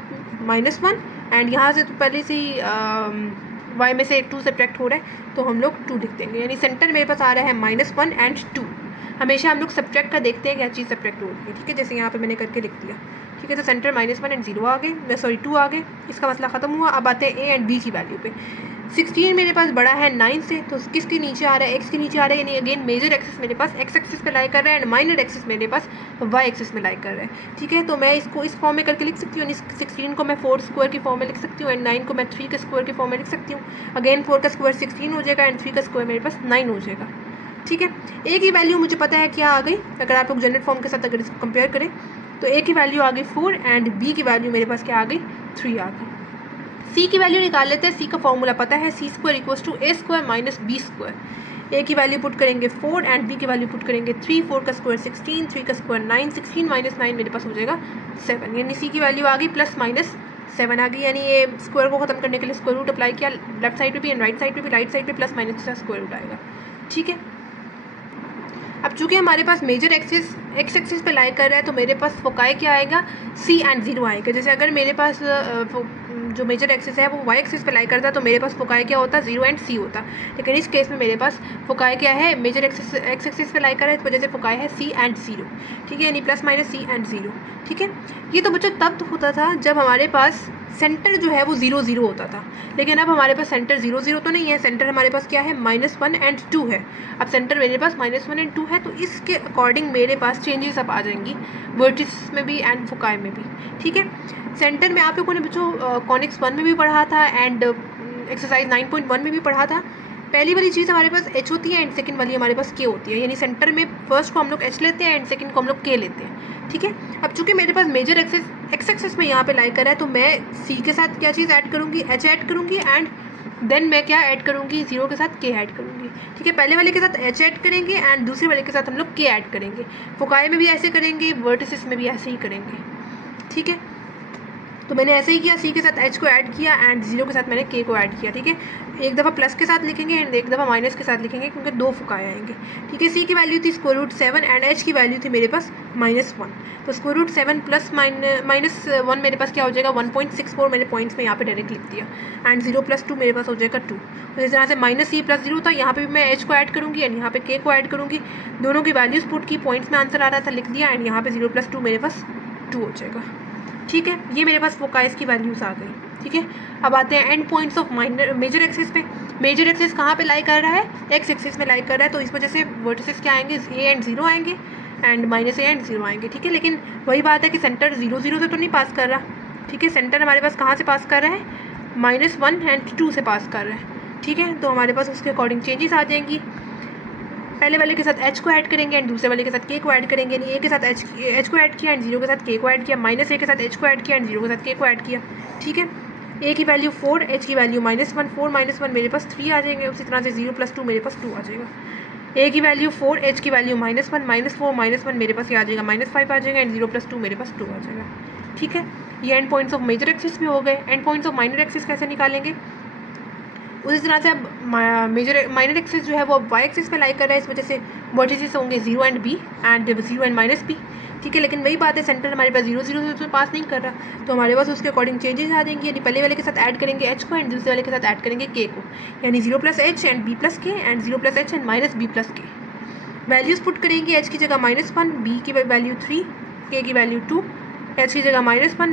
-1, एंड यहाँ से तो पहले से ही y में से 2 सब्ट्रैक्ट हो रहा है तो हम लोग 2 लिख देंगे, यानी सेंटर मेरे पास आ रहा है -1 एंड 2। हमेशा हम लोग सब्ट्रैक्ट का देखते हैं क्या चीज़ सब्ट्रैक्ट होती है, ठीक है, जैसे यहाँ पे मैंने करके लिख दिया, ठीक है। तो सेंटर -1 एंड 0 आ गए, सॉरी 2 आ गए, इसका मसला ख़त्म हुआ। अब आते हैं a एंड b की वैल्यू पे। 16 मेरे पास बड़ा है 9 से, तो किसके नीचे आ रहा है, x के नीचे आ रहा है, यानी अगेन मेजर एक्सिस मेरे पास x एक्सिस पे लाई कर रहा है एंड माइनर एक्सिस मेरे पास y एक्सिस में लाई कर रहा है, ठीक है। तो मैं इसको इस फॉर्म में करके लिख सकती हूँ, 16 को मैं 4 स्क्वायर की फॉर्म में लिख सकती हूँ एंड 9 को मैं 3 के स्क्वायर की फॉर्म में लिख सकती हूँ। अगेन 4 का स्क्वायर 16 हो जाएगा एंड 3 का स्क्वायर मेरे पास 9 हो जाएगा, ठीक है। ए की वैल्यू मुझे पता है क्या आ गई, अगर आप लोग जनरल फॉर्म के साथ अगर इसको कंपेयर करें तो ए की वैल्यू आ गई 4 एंड बी की वैल्यू मेरे पास क्या आ गई, 3 आ गई। सी की वैल्यू निकाल लेते हैं, सी का फॉर्मूला पता है, C square equals to A square minus B square. A की वैल्यू पुट करेंगे 4 एंड बी की वैल्यू पुट करेंगे 3, 4 का स्क्वायर 16, 3 का स्क्वायर 9, 16 माइनस 9 मेरे पास हो जाएगा 7, यानी सी की वैल्यू आ गई +-7 आ गई, यानी ये स्क्वायर को खत्म करने के लिए स्क्वायर रूट अप्लाई किया, लेफ्ट साइड पे भी एंड राइट साइड पे भी, राइट साइड पे प्लस माइनस का स्क्वायर रूट आएगा, ठीक है। अब चूंकि हमारे पास मेजर एक्सिस एक्स एक्सिस पे लाई कर रहा है तो मेरे पास फोकाई क्या आएगा, सी एंड 0 आएगा। जैसे अगर मेरे पास जो मेजर एक्सिस है वो वाई एक्सिस पे लाई करता है तो मेरे पास फोकाई क्या होता, 0 एंड सी होता, लेकिन इस केस में मेरे पास फोकाई क्या है, मेजर एक्सिस एक्स एक्सिस पे लाई कर रहा है, इस वजह से फोकाई है सी एंड 0, ठीक है, यानी +-C एंड 0, ठीक है। ये तो बच्चों तब होता था जब हमारे पास सेंटर जो है वो 0 0 होता था, लेकिन अब हमारे पास सेंटर 0 0 तो नहीं है, सेंटर हमारे पास क्या है, -1 एंड 2 है। अब सेंटर मेरे पास -1 एंड 2 है तो इसके अकॉर्डिंग मेरे पास चेंजेस अब आ जाएंगी वर्टिस में भी एंड फोकाई में भी, ठीक है। सेंटर में आप लोगों ने बच्चों कॉनिक्स 1 में भी पढ़ा था एंड एक्सरसाइज 9.1 में भी पढ़ा था। पहली वाली चीज़ हमारे पास h होती है एंड सेकंड वाली हमारे पास k होती है, यानी सेंटर में फर्स्ट को हम लोग h लेते हैं एंड सेकंड को हम लोग k लेते हैं, ठीक है। अब चूंकि मेरे पास मेजर एक्सिस एक्स एक्सिस में यहाँ पे लाई कर है तो मैं c के साथ क्या चीज़ ऐड करूँगी, h ऐड करूँगी एंड देन मैं क्या ऐड करूँगी, 0 के साथ k ऐड करूँगी, ठीक है। पहले वाले के साथ h ऐड करेंगे एंड दूसरे वाले के साथ हम लोग k ऐड करेंगे, फोकाई में भी ऐसे करेंगे, वर्टिसेस में भी ऐसे ही करेंगे, ठीक है। तो मैंने ऐसे ही किया, सी के साथ h को ऐड किया एंड 0 के साथ मैंने k को ऐड किया, ठीक है। एक दफ़ा प्लस के साथ लिखेंगे एंड एक दफ़ा माइनस के साथ लिखेंगे क्योंकि 2 फुकाए आएंगे, ठीक है। सी की वैल्यू थी √7 एंड h की वैल्यू थी मेरे पास -1, तो √7 प्लस -1 मेरे पास क्या हो जाएगा 1.64, मैंने पॉइंट्स में यहाँ पे डायरेक्ट लिख दिया एंड 0 + 2 मेरे पास हो जाएगा 2। तो इस तरह से -c + 0 था, यहाँ पे भी मैं h को ऐड करूँगी एंड यहाँ पे k को ऐड करूँगी, दोनों की वैल्यूज़ पुट की, पॉइंट्स में आंसर आ रहा था लिख दिया एंड यहाँ पे 0 + 2 मेरे पास 2 हो जाएगा, ठीक है। ये मेरे पास फोकाइस की वैल्यूज़ आ गई, ठीक है। अब आते हैं end points of major axis पे। मेजर एक्सिस कहाँ पे लाई कर रहा है, एक्स एक्सिस में लाई कर रहा है, तो इस वजह से वर्टिसेस क्या आएंगे, a एंड 0 आएंगे एंड -a एंड 0 आएंगे, ठीक है। लेकिन वही बात है कि सेंटर 0 0 से तो नहीं पास कर रहा, ठीक है। सेंटर हमारे पास कहाँ से पास कर रहा है, -1 एंड 2 से पास कर रहा है, ठीक है। तो हमारे पास उसके अकॉर्डिंग चेंजेस आ जाएंगी, पहले वाले के साथ h को ऐड करेंगे एंड दूसरे वाले के साथ k को ऐड करेंगे, यानी a के साथ h को ऐड किया एंड 0 के साथ k को ऐड किया, -a के साथ h को ऐड किया एंड 0 के साथ k को ऐड किया, ठीक है। a की वैल्यू 4, h की वैल्यू -1, 4 -1 मेरे पास 3 आ जाएंगे, उसी तरह से 0 + 2 मेरे पास 2 आ जाएगा। a की वैल्यू 4, h की वैल्यू -1, -4 -1 मेरे पास ये आ जाएगा -5 आ जाएगा एंड 0 + 2 मेरे पास 2 आ जाएगा, ठीक है। ये end points of major axis भी हो गए। End points of minor axis कैसे निकालेंगे, उसी तरह से अब माइनर एक्सिस जो है वो वाई एक्सिस पे लाई कर रहा है, इस वजह से वर्टिसेस होंगे 0 and b and 0 and -b, ठीक है। लेकिन वही बात है, सेंटर हमारे पास 0 0 से पास नहीं कर रहा, तो हमारे पास उसके अकॉर्डिंग चेंजेस आ जाएंगे, यानी पहले वाले के साथ ऐड करेंगे h को एंड दूसरे वाले के साथ ऐड करेंगे k को, यानी 0 + h and b + k and 0 + h and -b + k। Values put करेंगे, h की जगह -1, b की वैल्यू 3, k की वैल्यू 2, h की जगह -1,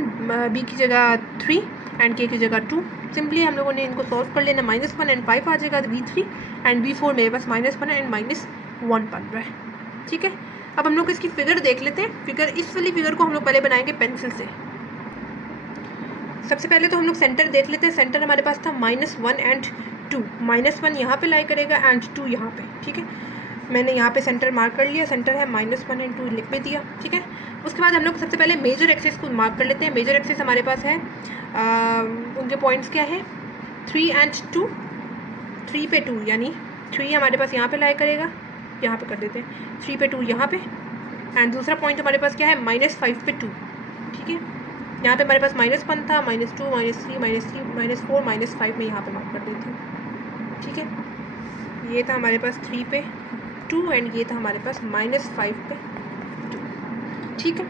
b की जगह 3 एंड k की जगह 2। सिंपली हम लोगों ने इनको सॉल्व कर लेना, -1 एंड 5 आ जाएगा, v3 एंड v4 मेरे पास -1 एंड -1 बन रहा है, ठीक है। अब हम लोग इसकी फिगर देख लेते हैं। फिगर, इस वाली फिगर को हम लोग पहले बनाएंगे पेंसिल से। सबसे पहले तो हम लोग सेंटर देख लेते हैं। सेंटर हमारे पास था -1 एंड 2, -1 यहाँ पे लाई करेगा एंड 2 यहाँ पे, ठीक है। मैंने यहाँ पे सेंटर मार्क कर लिया, सेंटर है -1 एंड 2 लिख भी दिया, ठीक है। उसके बाद हम लोग सबसे पहले मेजर एक्सिस को मार्क कर लेते हैं। मेजर एक्सिस हमारे पास है, उनके पॉइंट्स क्या है, 3 एंड 2, 3 पे 2, यानी 3 हमारे पास यहाँ पे लाई करेगा, यहाँ पे कर देते हैं 3 पे 2 यहाँ पे, एंड दूसरा पॉइंट हमारे पास क्या है, -5 पे 2, ठीक है। यहाँ पे हमारे पास -1 था, -2 -3 -4 -5 में यहाँ पे मार्क कर देते हैं, ठीक है। ये था हमारे पास 3 पे 2 एंड ये था हमारे पास -5 पे 2, ठीक है।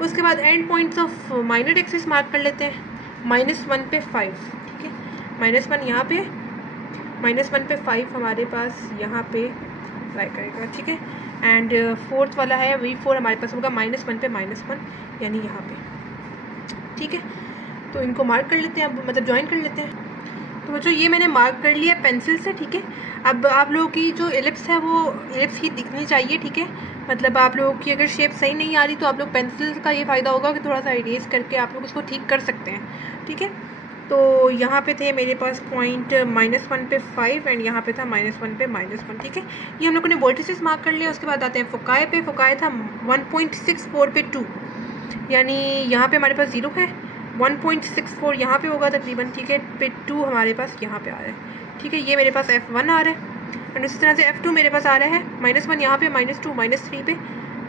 उसके बाद and points of minor axis mark कर लेते हैं। -1 पे 5, ठीक है, -1 यहाँ पे, -1 पे 5 हमारे पास यहाँ पे लाई करेगा, ठीक है। एंड फोर्थ वाला है V4 हमारे पास होगा -1 पे -1 यानी यहाँ पे, ठीक है। तो इनको मार्क कर लेते हैं, अब मतलब ज्वाइन कर लेते हैं। तो बच्चों ये मैंने मार्क कर लिया पेंसिल से, ठीक है। अब आप लोगों की जो एलिप्स है वो एलिप्स ही दिखनी चाहिए, ठीक है। मतलब आप लोगों की अगर शेप सही नहीं आ रही तो आप लोग पेंसिल का ये फ़ायदा होगा कि थोड़ा सा इरेज करके आप लोग उसको ठीक कर सकते हैं, ठीक है। तो यहाँ पे थे मेरे पास पॉइंट -1 पे 5 एंड यहाँ पे था -1 पे -1, ठीक है। ये हम लोगों ने वर्टिसेस मार्क कर लिया। उसके बाद आते हैं फोकाई पे। फोकाई था 1.64 पे 2, यानी यहाँ पे हमारे पास 0 है, 1.64 यहाँ पे होगा तकरीबन, ठीक है। पे 2 हमारे पास यहाँ पे आ रहा है, ठीक है। ये मेरे पास F1 आ रहा है एंड उसी तरह से F2 मेरे पास आ रहा है, -1 यहाँ पे, -2 -3 पे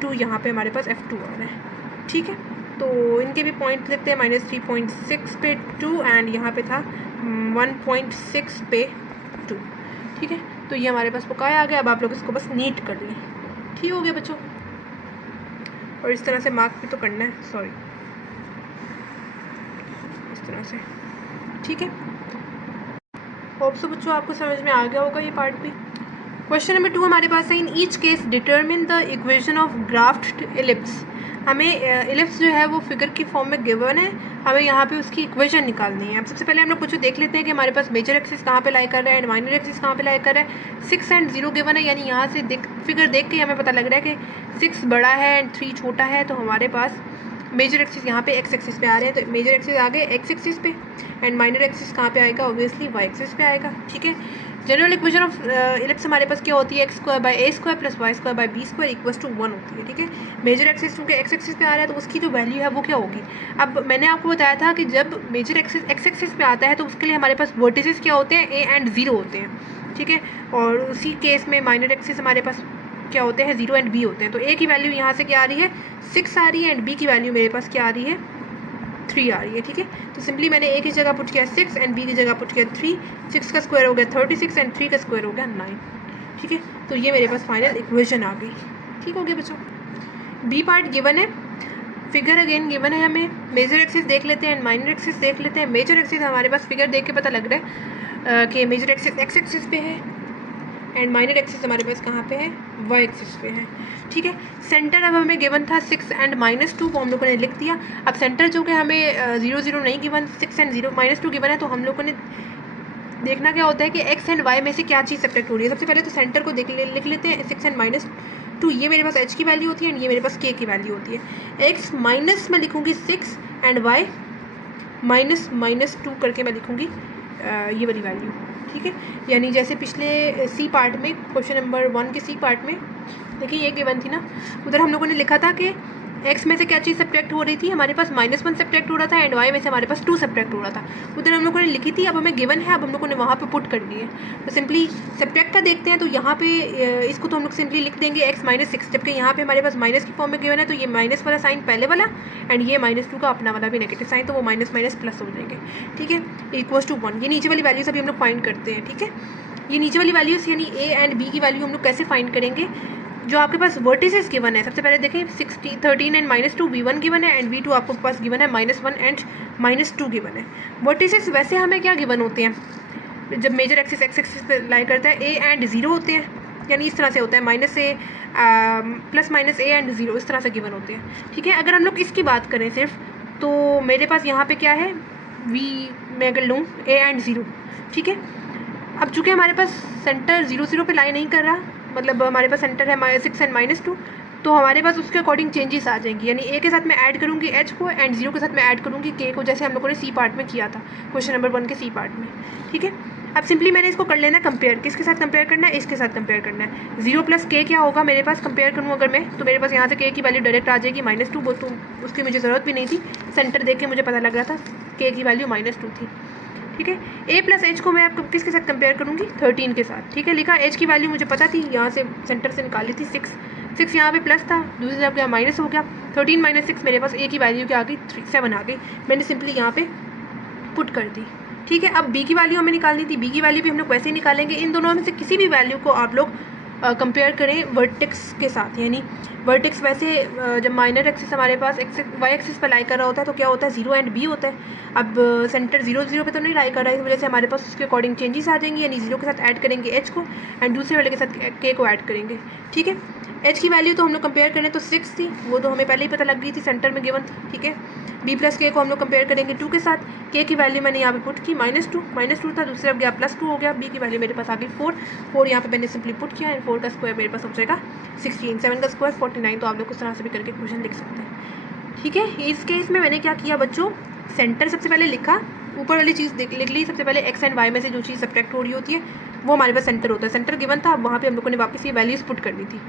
2 यहाँ पे हमारे पास F2 आ रहा है, ठीक है। तो इनके भी पॉइंट लिखते हैं, -3.6 पे 2 एंड यहाँ पे था 1.6 पे 2, ठीक है। तो ये हमारे पास फोकाई आ गया। अब आप लोग इसको बस नीट कर लें, ठीक हो गया बच्चों। और इस तरह से मार्क भी तो करना है, सॉरी, इस तरह से, ठीक है। होप सो बच्चों आपको समझ में आ गया होगा ये पार्ट भी। क्वेश्चन नंबर 2 हमारे पास है, in each case determine the equation of graphed ellipse. हमें एलिप्स जो है वो फिगर की फॉर्म में गिवन है, हमें यहाँ पे उसकी इक्वेशन निकालनी है। अब सबसे पहले हम लोग कुछ देख लेते हैं कि हमारे पास मेजर एक्सिस कहाँ पे लाई कर रहा है एंड माइनर एक्सिस कहाँ पे लाई कर रहा है। 6 एंड 0 गिवन है, यानी यहाँ से फिगर देख के हमें पता लग रहा है कि 6 बड़ा है एंड 3 छोटा है। तो हमारे पास मेजर एक्सिस यहाँ पे x एक्सिस पे आ रहे हैं, तो मेजर एक्सिस आ गए x एक्सिस पे एंड माइनर एक्सिस कहाँ पे आएगा, ऑब्वियसली y एक्सिस पे आएगा, ठीक है। जनरल इक्वेशन ऑफ एलिप्स हमारे पास क्या होती है, x² by a² plus y² by b² equals to 1 होती है, ठीक है। मेजर एक्सिस क्योंकि x एक्सिस पे आ रहा है तो उसकी जो वैल्यू है वो क्या होगी। अब मैंने आपको बताया था कि जब मेजर एक्सिस x एक्सिस पे आता है तो उसके लिए हमारे पास वर्टिसेस क्या होते हैं, a एंड 0 होते हैं, ठीक है। और उसी केस में माइनर एक्सिस हमारे पास क्या होते हैं, 0 एंड b होते हैं। तो a की वैल्यू यहाँ से क्या आ रही है, 6 आ रही है एंड b की वैल्यू मेरे पास क्या आ रही है, 3 आ रही है, ठीक है। तो सिंपली मैंने a की जगह पुट किया 6 एंड b की जगह पुट किया 3। 6 का स्क्वायर हो गया 36 एंड 3 का स्क्वायर हो गया 9, ठीक है। तो ये मेरे पास फाइनल इक्वेशन आ गई, ठीक हो गया बच्चों। b पार्ट गिवन है, फिगर अगेन गिवन है, हमें मेजर एक्सिस देख लेते हैं एंड माइनर एक्सिस देख लेते हैं। मेजर एक्सिस हमारे पास फिगर देख के पता लग रहा है कि मेजर एक्सिस x एक्सिस पे है एंड माइनर एक्सिस हमारे पास कहाँ पे है, y एक्सिस पे है, ठीक है। सेंटर अब हमें गिवन था 6 एंड -2, वो हम लोगों ने लिख दिया। अब सेंटर जो कि हमें 0 0 नहीं गिवन, 6 एंड 0 -2 गिवन है, तो हम लोगों ने देखना क्या होता है कि x एंड y में से क्या चीज़ सब्ट्रैक्ट हो रही है। सबसे पहले तो सेंटर को लिख लेते हैं, 6 एंड -2, ये मेरे पास h की वैल्यू होती है एंड ये मेरे पास k की वैल्यू होती है। x माइनस में लिखूँगी 6 एंड y -2 करके मैं लिखूँगी ये वाली वैल्यू, ठीक है। यानी जैसे पिछले सी पार्ट में, क्वेश्चन नंबर 1 के सी पार्ट में देखिए ये गिवन थी ना, उधर हम लोगों ने लिखा था कि x में से क्या चीज़ सब्ट्रैक्ट हो रही थी, हमारे पास -1 सब्ट्रैक्ट हो रहा था एंड y में से हमारे पास 2 सब्ट्रैक्ट हो रहा था। उधर हम लोगों ने लिखी थी, अब हमें गिवन है, अब हम लोगों ने वहाँ पे पुट करनी है। तो सिंपली सब्ट्रैक्ट का देखते हैं, तो यहाँ पे इसको तो हम लोग सिंपली लिख देंगे x -6, जबकि यहाँ पे हमारे पास माइनस की फॉर्म में गिवन है, तो ये माइनस वाला साइन पहले वाला एंड ये -2 का अपना वाला भी नेगेटिव साइन, तो वो माइनस प्लस हो जाएंगे, ठीक है, इक्वल्स टू 1। ये नीचे वाली वैल्यूज अभी हम लोग फाइंड करते हैं, ठीक है। ये नीचे वाली वैल्यूज यानी a एंड b की वैल्यू हम लोग कैसे फाइंड करेंगे, जो आपके पास वर्टिसेस गिवन है। सबसे पहले देखें 13 एंड -2 v1 गिवन है एंड v2 आपको पास गिवन है -1 एंड -2 गिवन है। वर्टिसेस वैसे हमें क्या गिवन होते हैं, जब मेजर एक्सिस x एक्सिस पे लाई करता है a एंड 0 होते हैं, यानी इस तरह से होता है -a प्लस -a एंड 0, इस तरह से गिवन होते हैं, ठीक है। अगर हम लोग इसकी बात करें सिर्फ, तो मेरे पास यहाँ पे क्या है, v मैं अगर लूँ a एंड 0, ठीक है। अब चूँकि हमारे पास सेंटर 0 0 पे लाई नहीं कर रहा, मतलब हमारे पास सेंटर है 6 एंड -2, तो हमारे पास उसके अकॉर्डिंग चेंजेस आ जाएंगी। यानी a के साथ मैं ऐड करूँगी h को एंड 0 के साथ मैं ऐड करूँगी k को, जैसे हम लोगों ने सी पार्ट में किया था क्वेश्चन नंबर 1 के सी पार्ट में, ठीक है। अब सिंपली मैंने इसको कर लेना कंपेयर, किसके साथ कंपेयर करना है, इसके साथ कंपेयर करना है। 0 प्लस k क्या होगा मेरे पास, कंपेयर करूँ अगर मैं, तो मेरे पास यहाँ से k की वैल्यू डायरेक्ट आ जाएगी -2, वो तो उसकी मुझे ज़रूरत भी नहीं थी, सेंटर देख के मुझे पता लग रहा था k की वैल्यू -2 थी, ठीक है। a प्लस h को मैं आप किसके साथ कंपेयर करूँगी, 13 के साथ, ठीक है। लिखा h की वैल्यू मुझे पता थी, यहाँ से सेंटर से निकाली थी 6 यहाँ पे प्लस था, दूसरी तरफ क्या माइनस हो गया, 13 - 6 मेरे पास a की वैल्यू क्या आ गई, 7 आ गई। मैंने सिंपली यहाँ पे पुट कर दी, ठीक है। अब b की वैल्यू हमें निकालनी थी, b की वैल्यू भी हम लोग वैसे ही निकालेंगे। इन दोनों में से किसी भी वैल्यू को आप लोग कंपेयर करें वर्टेक्स के साथ, यानी वर्टेक्स वैसे जब माइनर एक्सिस हमारे पास वाई एक्सिस पर लाई कर रहा होता है तो क्या होता है, 0 एंड बी होता है। अब सेंटर 0 0 पे तो नहीं लाई कर रहा है, इस वजह से हमारे पास उसके अकॉर्डिंग चेंजेस आ जाएंगे, यानी 0 के साथ ऐड करेंगे एच को एंड दूसरे वाले के साथ के को ऐड करेंगे। ठीक है, एच की वैल्यू तो हम लोग कंपेयर करें तो 6 थी, वो तो हमें पहले ही पता लग गई थी, सेंटर में गिवन थी। ठीक है, बी प्लस के को हम लोग कंपेयर करेंगे 2 के साथ, के की वैल्यू मैंने यहाँ पे पुट की -2 था, दूसरे अब गया +2 हो गया, बी की वैल्यू मेरे पास आ गई 4 यहाँ पे मैंने सिंपली पुट किया एंड 4 का स्क्वायर मेरे पास हो जाएगा 16, 7 का स्क्वायर 49। तो आप लोग उस तरह से भी करके क्वेश्चन लिख सकते हैं। ठीक है, इस केस में मैंने क्या किया बच्चों, सेंटर सबसे पहले लिखा, ऊपर वाली चीज़ लिख ली सबसे पहले, एक्स एंड वाई में से जो चीज़ सब्ट्रैक्ट हो रही होती है वो हमारे पास सेंटर होता है। सेंटर गिवन था, अब वहाँ पे हम लोगों ने वापस ये वैल्यूज़ पुट करनी थी।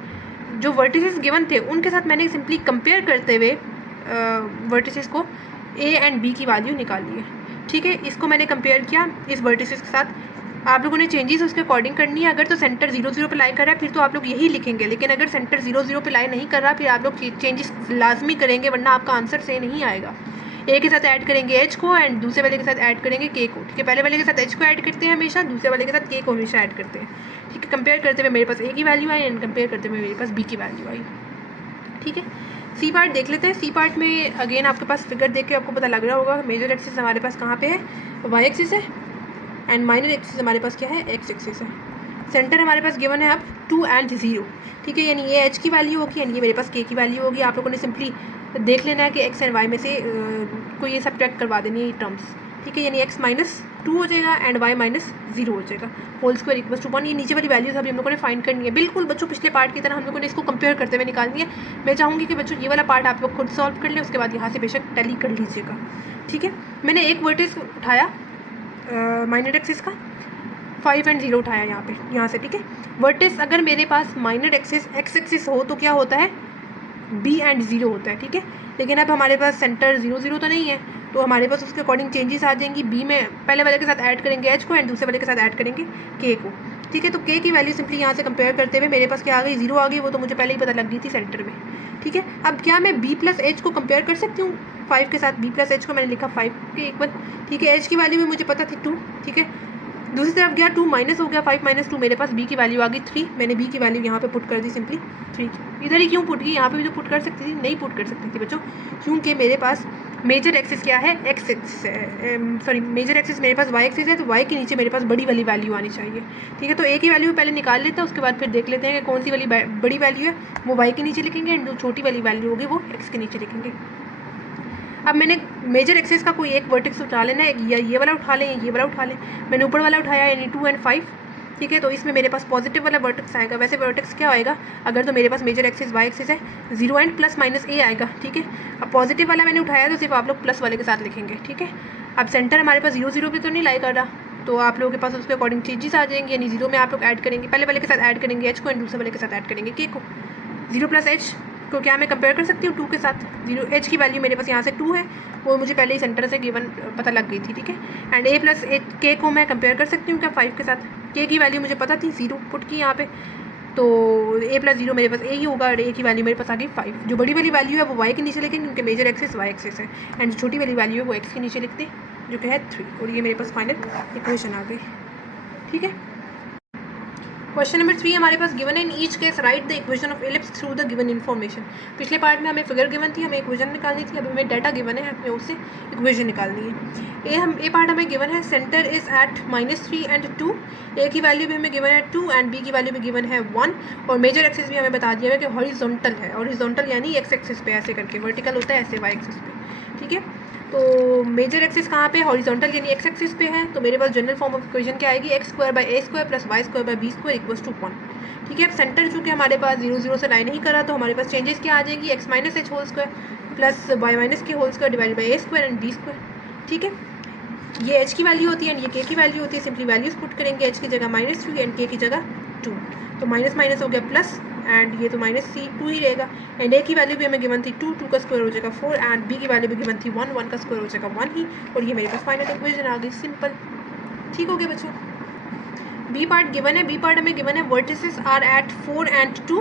जो वर्टिसेस गिवन थे उनके साथ मैंने सिंपली कंपेयर करते हुए वर्टिसेस को ए एंड बी की वैल्यू निकाली है। ठीक है, इसको मैंने कंपेयर किया इस वर्टिसेस के साथ। आप लोगों ने चेंजेस उसके अकॉर्डिंग करनी है। अगर तो सेंटर 0 0 पे लाई कर रहा है फिर तो आप लोग यही लिखेंगे, लेकिन अगर सेंटर 0 0 पे लाई नहीं कर रहा फिर आप लोग चेंजेस लाजमी करेंगे, वरना आपका आंसर सही नहीं आएगा। ए के साथ ऐड करेंगे एच को एंड दूसरे वाले के साथ ऐड करेंगे के को। ठीक है, पहले वाले के साथ एच को ऐड करते हैं हमेशा, दूसरे वाले के साथ के को हमेशा ऐड करते हैं। ठीक है, कंपेयर करते हुए मेरे पास ए की वैल्यू आई एंड कंपेयर करते हुए मेरे पास बी की वैल्यू आई। ठीक है, सी पार्ट देख लेते हैं। सी पार्ट में अगेन आपके पास फिगर देख के आपको पता लग रहा होगा मेजर एक्सिस हमारे पास कहाँ पे है, वाई एक्सिस है एंड माइनर एक्सिस हमारे पास क्या है, एक्स एक्सिस है। सेंटर हमारे पास गिवन है अब 2 एंड 0। ठीक है, यानी ये एच की वैल्यू होगी एंड ये मेरे पास के की वैल्यू होगी। आप लोगों ने सिंपली देख लेना है कि एक्स एंड वाई में से कोई ये सब्ट्रैक्ट करवा देनी है ये टर्म्स। ठीक है, यानी x -2 हो जाएगा एंड y -0 हो जाएगा, होल स्क्वायर इक्वल टू 1। ये नीचे वाली वैल्यूज अभी हम लोगों ने फाइंड करनी है, बिल्कुल बच्चों पिछले पार्ट की तरह हम लोगों ने इसको कंपेयर करते हुए निकालनी है। मैं चाहूँगी कि बच्चों ये वाला पार्ट आप लोग खुद सॉल्व कर लें, उसके बाद यहाँ से बेशक टैली कर लीजिएगा। ठीक है, मैंने एक वर्टेक्स उठाया माइनर एक्सिस का, 5 एंड 0 उठाया यहाँ से। ठीक है, वर्टेक्स अगर मेरे पास माइनर एक्सिस एक्स एक्सिस हो तो क्या होता है, b एंड 0 होता है। ठीक है, लेकिन अब हमारे पास सेंटर 0 0 तो नहीं है, तो हमारे पास उसके अकॉर्डिंग चेंजेस आ जाएंगी। बी में पहले वाले के साथ ऐड करेंगे एच को एंड दूसरे वाले के साथ ऐड करेंगे के को। ठीक है, तो के की वैल्यू सिंपली यहाँ से कंपेयर करते हुए मेरे पास क्या आ गई, 0 आ गई, वो तो मुझे पहले ही पता लग गई थी सेंटर में। ठीक है, अब क्या मैं b प्लस एच को कंपेयर कर सकती हूँ 5 के साथ, b प्लस एच को मैंने लिखा 5 के इक्वल। ठीक है, एच की वैल्यू भी मुझे पता थी 2। ठीक है, दूसरी तरफ गया 2 माइनस हो गया, 5 -2 मेरे पास बी की वैल्यू आ गई 3। मैंने बी की वैल्यू यहाँ पे पुट कर दी सिंपली 3। इधर ही क्यों पुट की, यहाँ पे भी तो पुट कर सकती थी, नहीं पुट कर सकती थी बच्चों, क्योंकि मेरे पास मेजर एक्सिस क्या है, एक्स एक्सिस है, सॉरी मेजर एक्सिस मेरे पास वाई एक्सिस है, तो वाई के नीचे मेरे पास बड़ी वाली वैल्यू आनी चाहिए। ठीक है, तो ए की वैल्यू पहले निकाल लेते हैं, उसके बाद फिर देख लेते हैं कि कौन सी वाली बड़ी वैल्यू है, वो वाई के नीचे लिखेंगे एंड जो छोटी वाली वैल्यू होगी वो एक्स के नीचे लिखेंगे। अब मैंने मेजर एक्सिस का कोई एक वर्टेक्स उठा लेना है, या ये वाला उठा लें या ये वाला उठा लें। मैंने ऊपर वाला उठाया यानी 2 एंड 5। ठीक है, तो इसमें मेरे पास पॉजिटिव वाला वर्टेक्स आएगा। वैसे वर्टेक्स क्या आएगा, अगर तो मेरे पास मेजर एक्सिस वाई एक्सिस है 0 एंड +- a आएगा। ठीक है, अब पॉजिटिव वाला मैंने उठाया तो सिर्फ आप लोग प्लस वाले के साथ लिखेंगे। ठीक है, अब सेंटर हमारे पास 0 0 पे तो नहीं लाई कर रहा, तो आप लोगों के पास उसके अकॉर्डिंग चेंजेस आ जाएंगे, यानी 0 में आप लोग ऐड करेंगे, पहले वाले के साथ ऐड करेंगे एच को एंड दूसरे वाले के साथ ऐड करेंगे के को। 0 + h को क्या मैं कंपेयर कर सकती हूँ 2 के साथ, 0 h की वैल्यू मेरे पास यहाँ से 2 है, वो मुझे पहले ही सेंटर से गिवन पता लग गई थी। ठीक है, एंड a + k को मैं कंपेयर कर सकती हूँ क्या 5 के साथ, k की वैल्यू मुझे पता थी 0 पुट की यहाँ पे, तो a + 0 मेरे पास a ही होगा और a की वैल्यू मेरे पास आ गई 5। जो बड़ी वाली वैल्यू है वो y के नीचे लिखेंगे क्योंकि मेजर एक्सिस y एक्सिस है, एंड जो छोटी वाली वैल्यू है वो x के नीचे लिखते हैं जो कि है 3, और ये मेरे पास फाइनल इक्वेशन आ गई। ठीक है, क्वेश्चन नंबर 3 हमारे पास गिवन है, in each case right the equation of ellipse through the given information. पिछले पार्ट में हमें फिगर गिवन थी, हमें इक्वेशन निकालनी थी, अब हमें डाटा गिवन है, हमें उससे इक्वेशन निकालनी है। ए पार्ट हमें गिवन है, सेंटर इज एट -3 एंड 2, ए की वैल्यू भी हमें गिवन है 2 एंड बी की वैल्यू भी गिवन है 1, और मेजर एक्सिस भी हमें बता दिया है कि हॉरिजॉन्टल है, हॉरिजॉन्टल यानी एक्स एक्सिस पे ऐसे करके, वर्टिकल होता है ऐसे वाई एक्सिस पे। ठीक है, तो मेजर एक्सिस कहाँ पे, हॉरिजॉन्टल यानी एक्स एक्सिस पे है, तो मेरे पास जनरल फॉर्म ऑफ इक्वेशन क्या आएगी, x² / a² + y² / b² = 1। ठीक है, अब सेंटर चूँकि हमारे पास 0 0 से लाइन नहीं करा, तो हमारे पास चेंजेस क्या आ जाएगी, x - h whole square plus y - k whole square divide by a² and b²। ठीक है, ये h की वैल्यू होती है एंड ये k की वैल्यू होती है, सिंपली वैल्यूज पुट करेंगे, h की जगह -3 एंड k की जगह 2, तो माइनस हो गया प्लस, एंड ये तो -2 ही रहेगा, एंड a की वैल्यू भी हमें गिवन थी 2, 2 का स्क्वायर हो जाएगा 4, एंड b की वैल्यू भी गिवन थी 1, 1 का स्क्वायर हो जाएगा 1 ही, और ये मेरे पास फाइनल इक्वेशन आ गई, सिंपल। ठीक हो गया बच्चों, बी पार्ट गिवन है, बी पार्ट हमें गिवन है vertices are at 4 and 2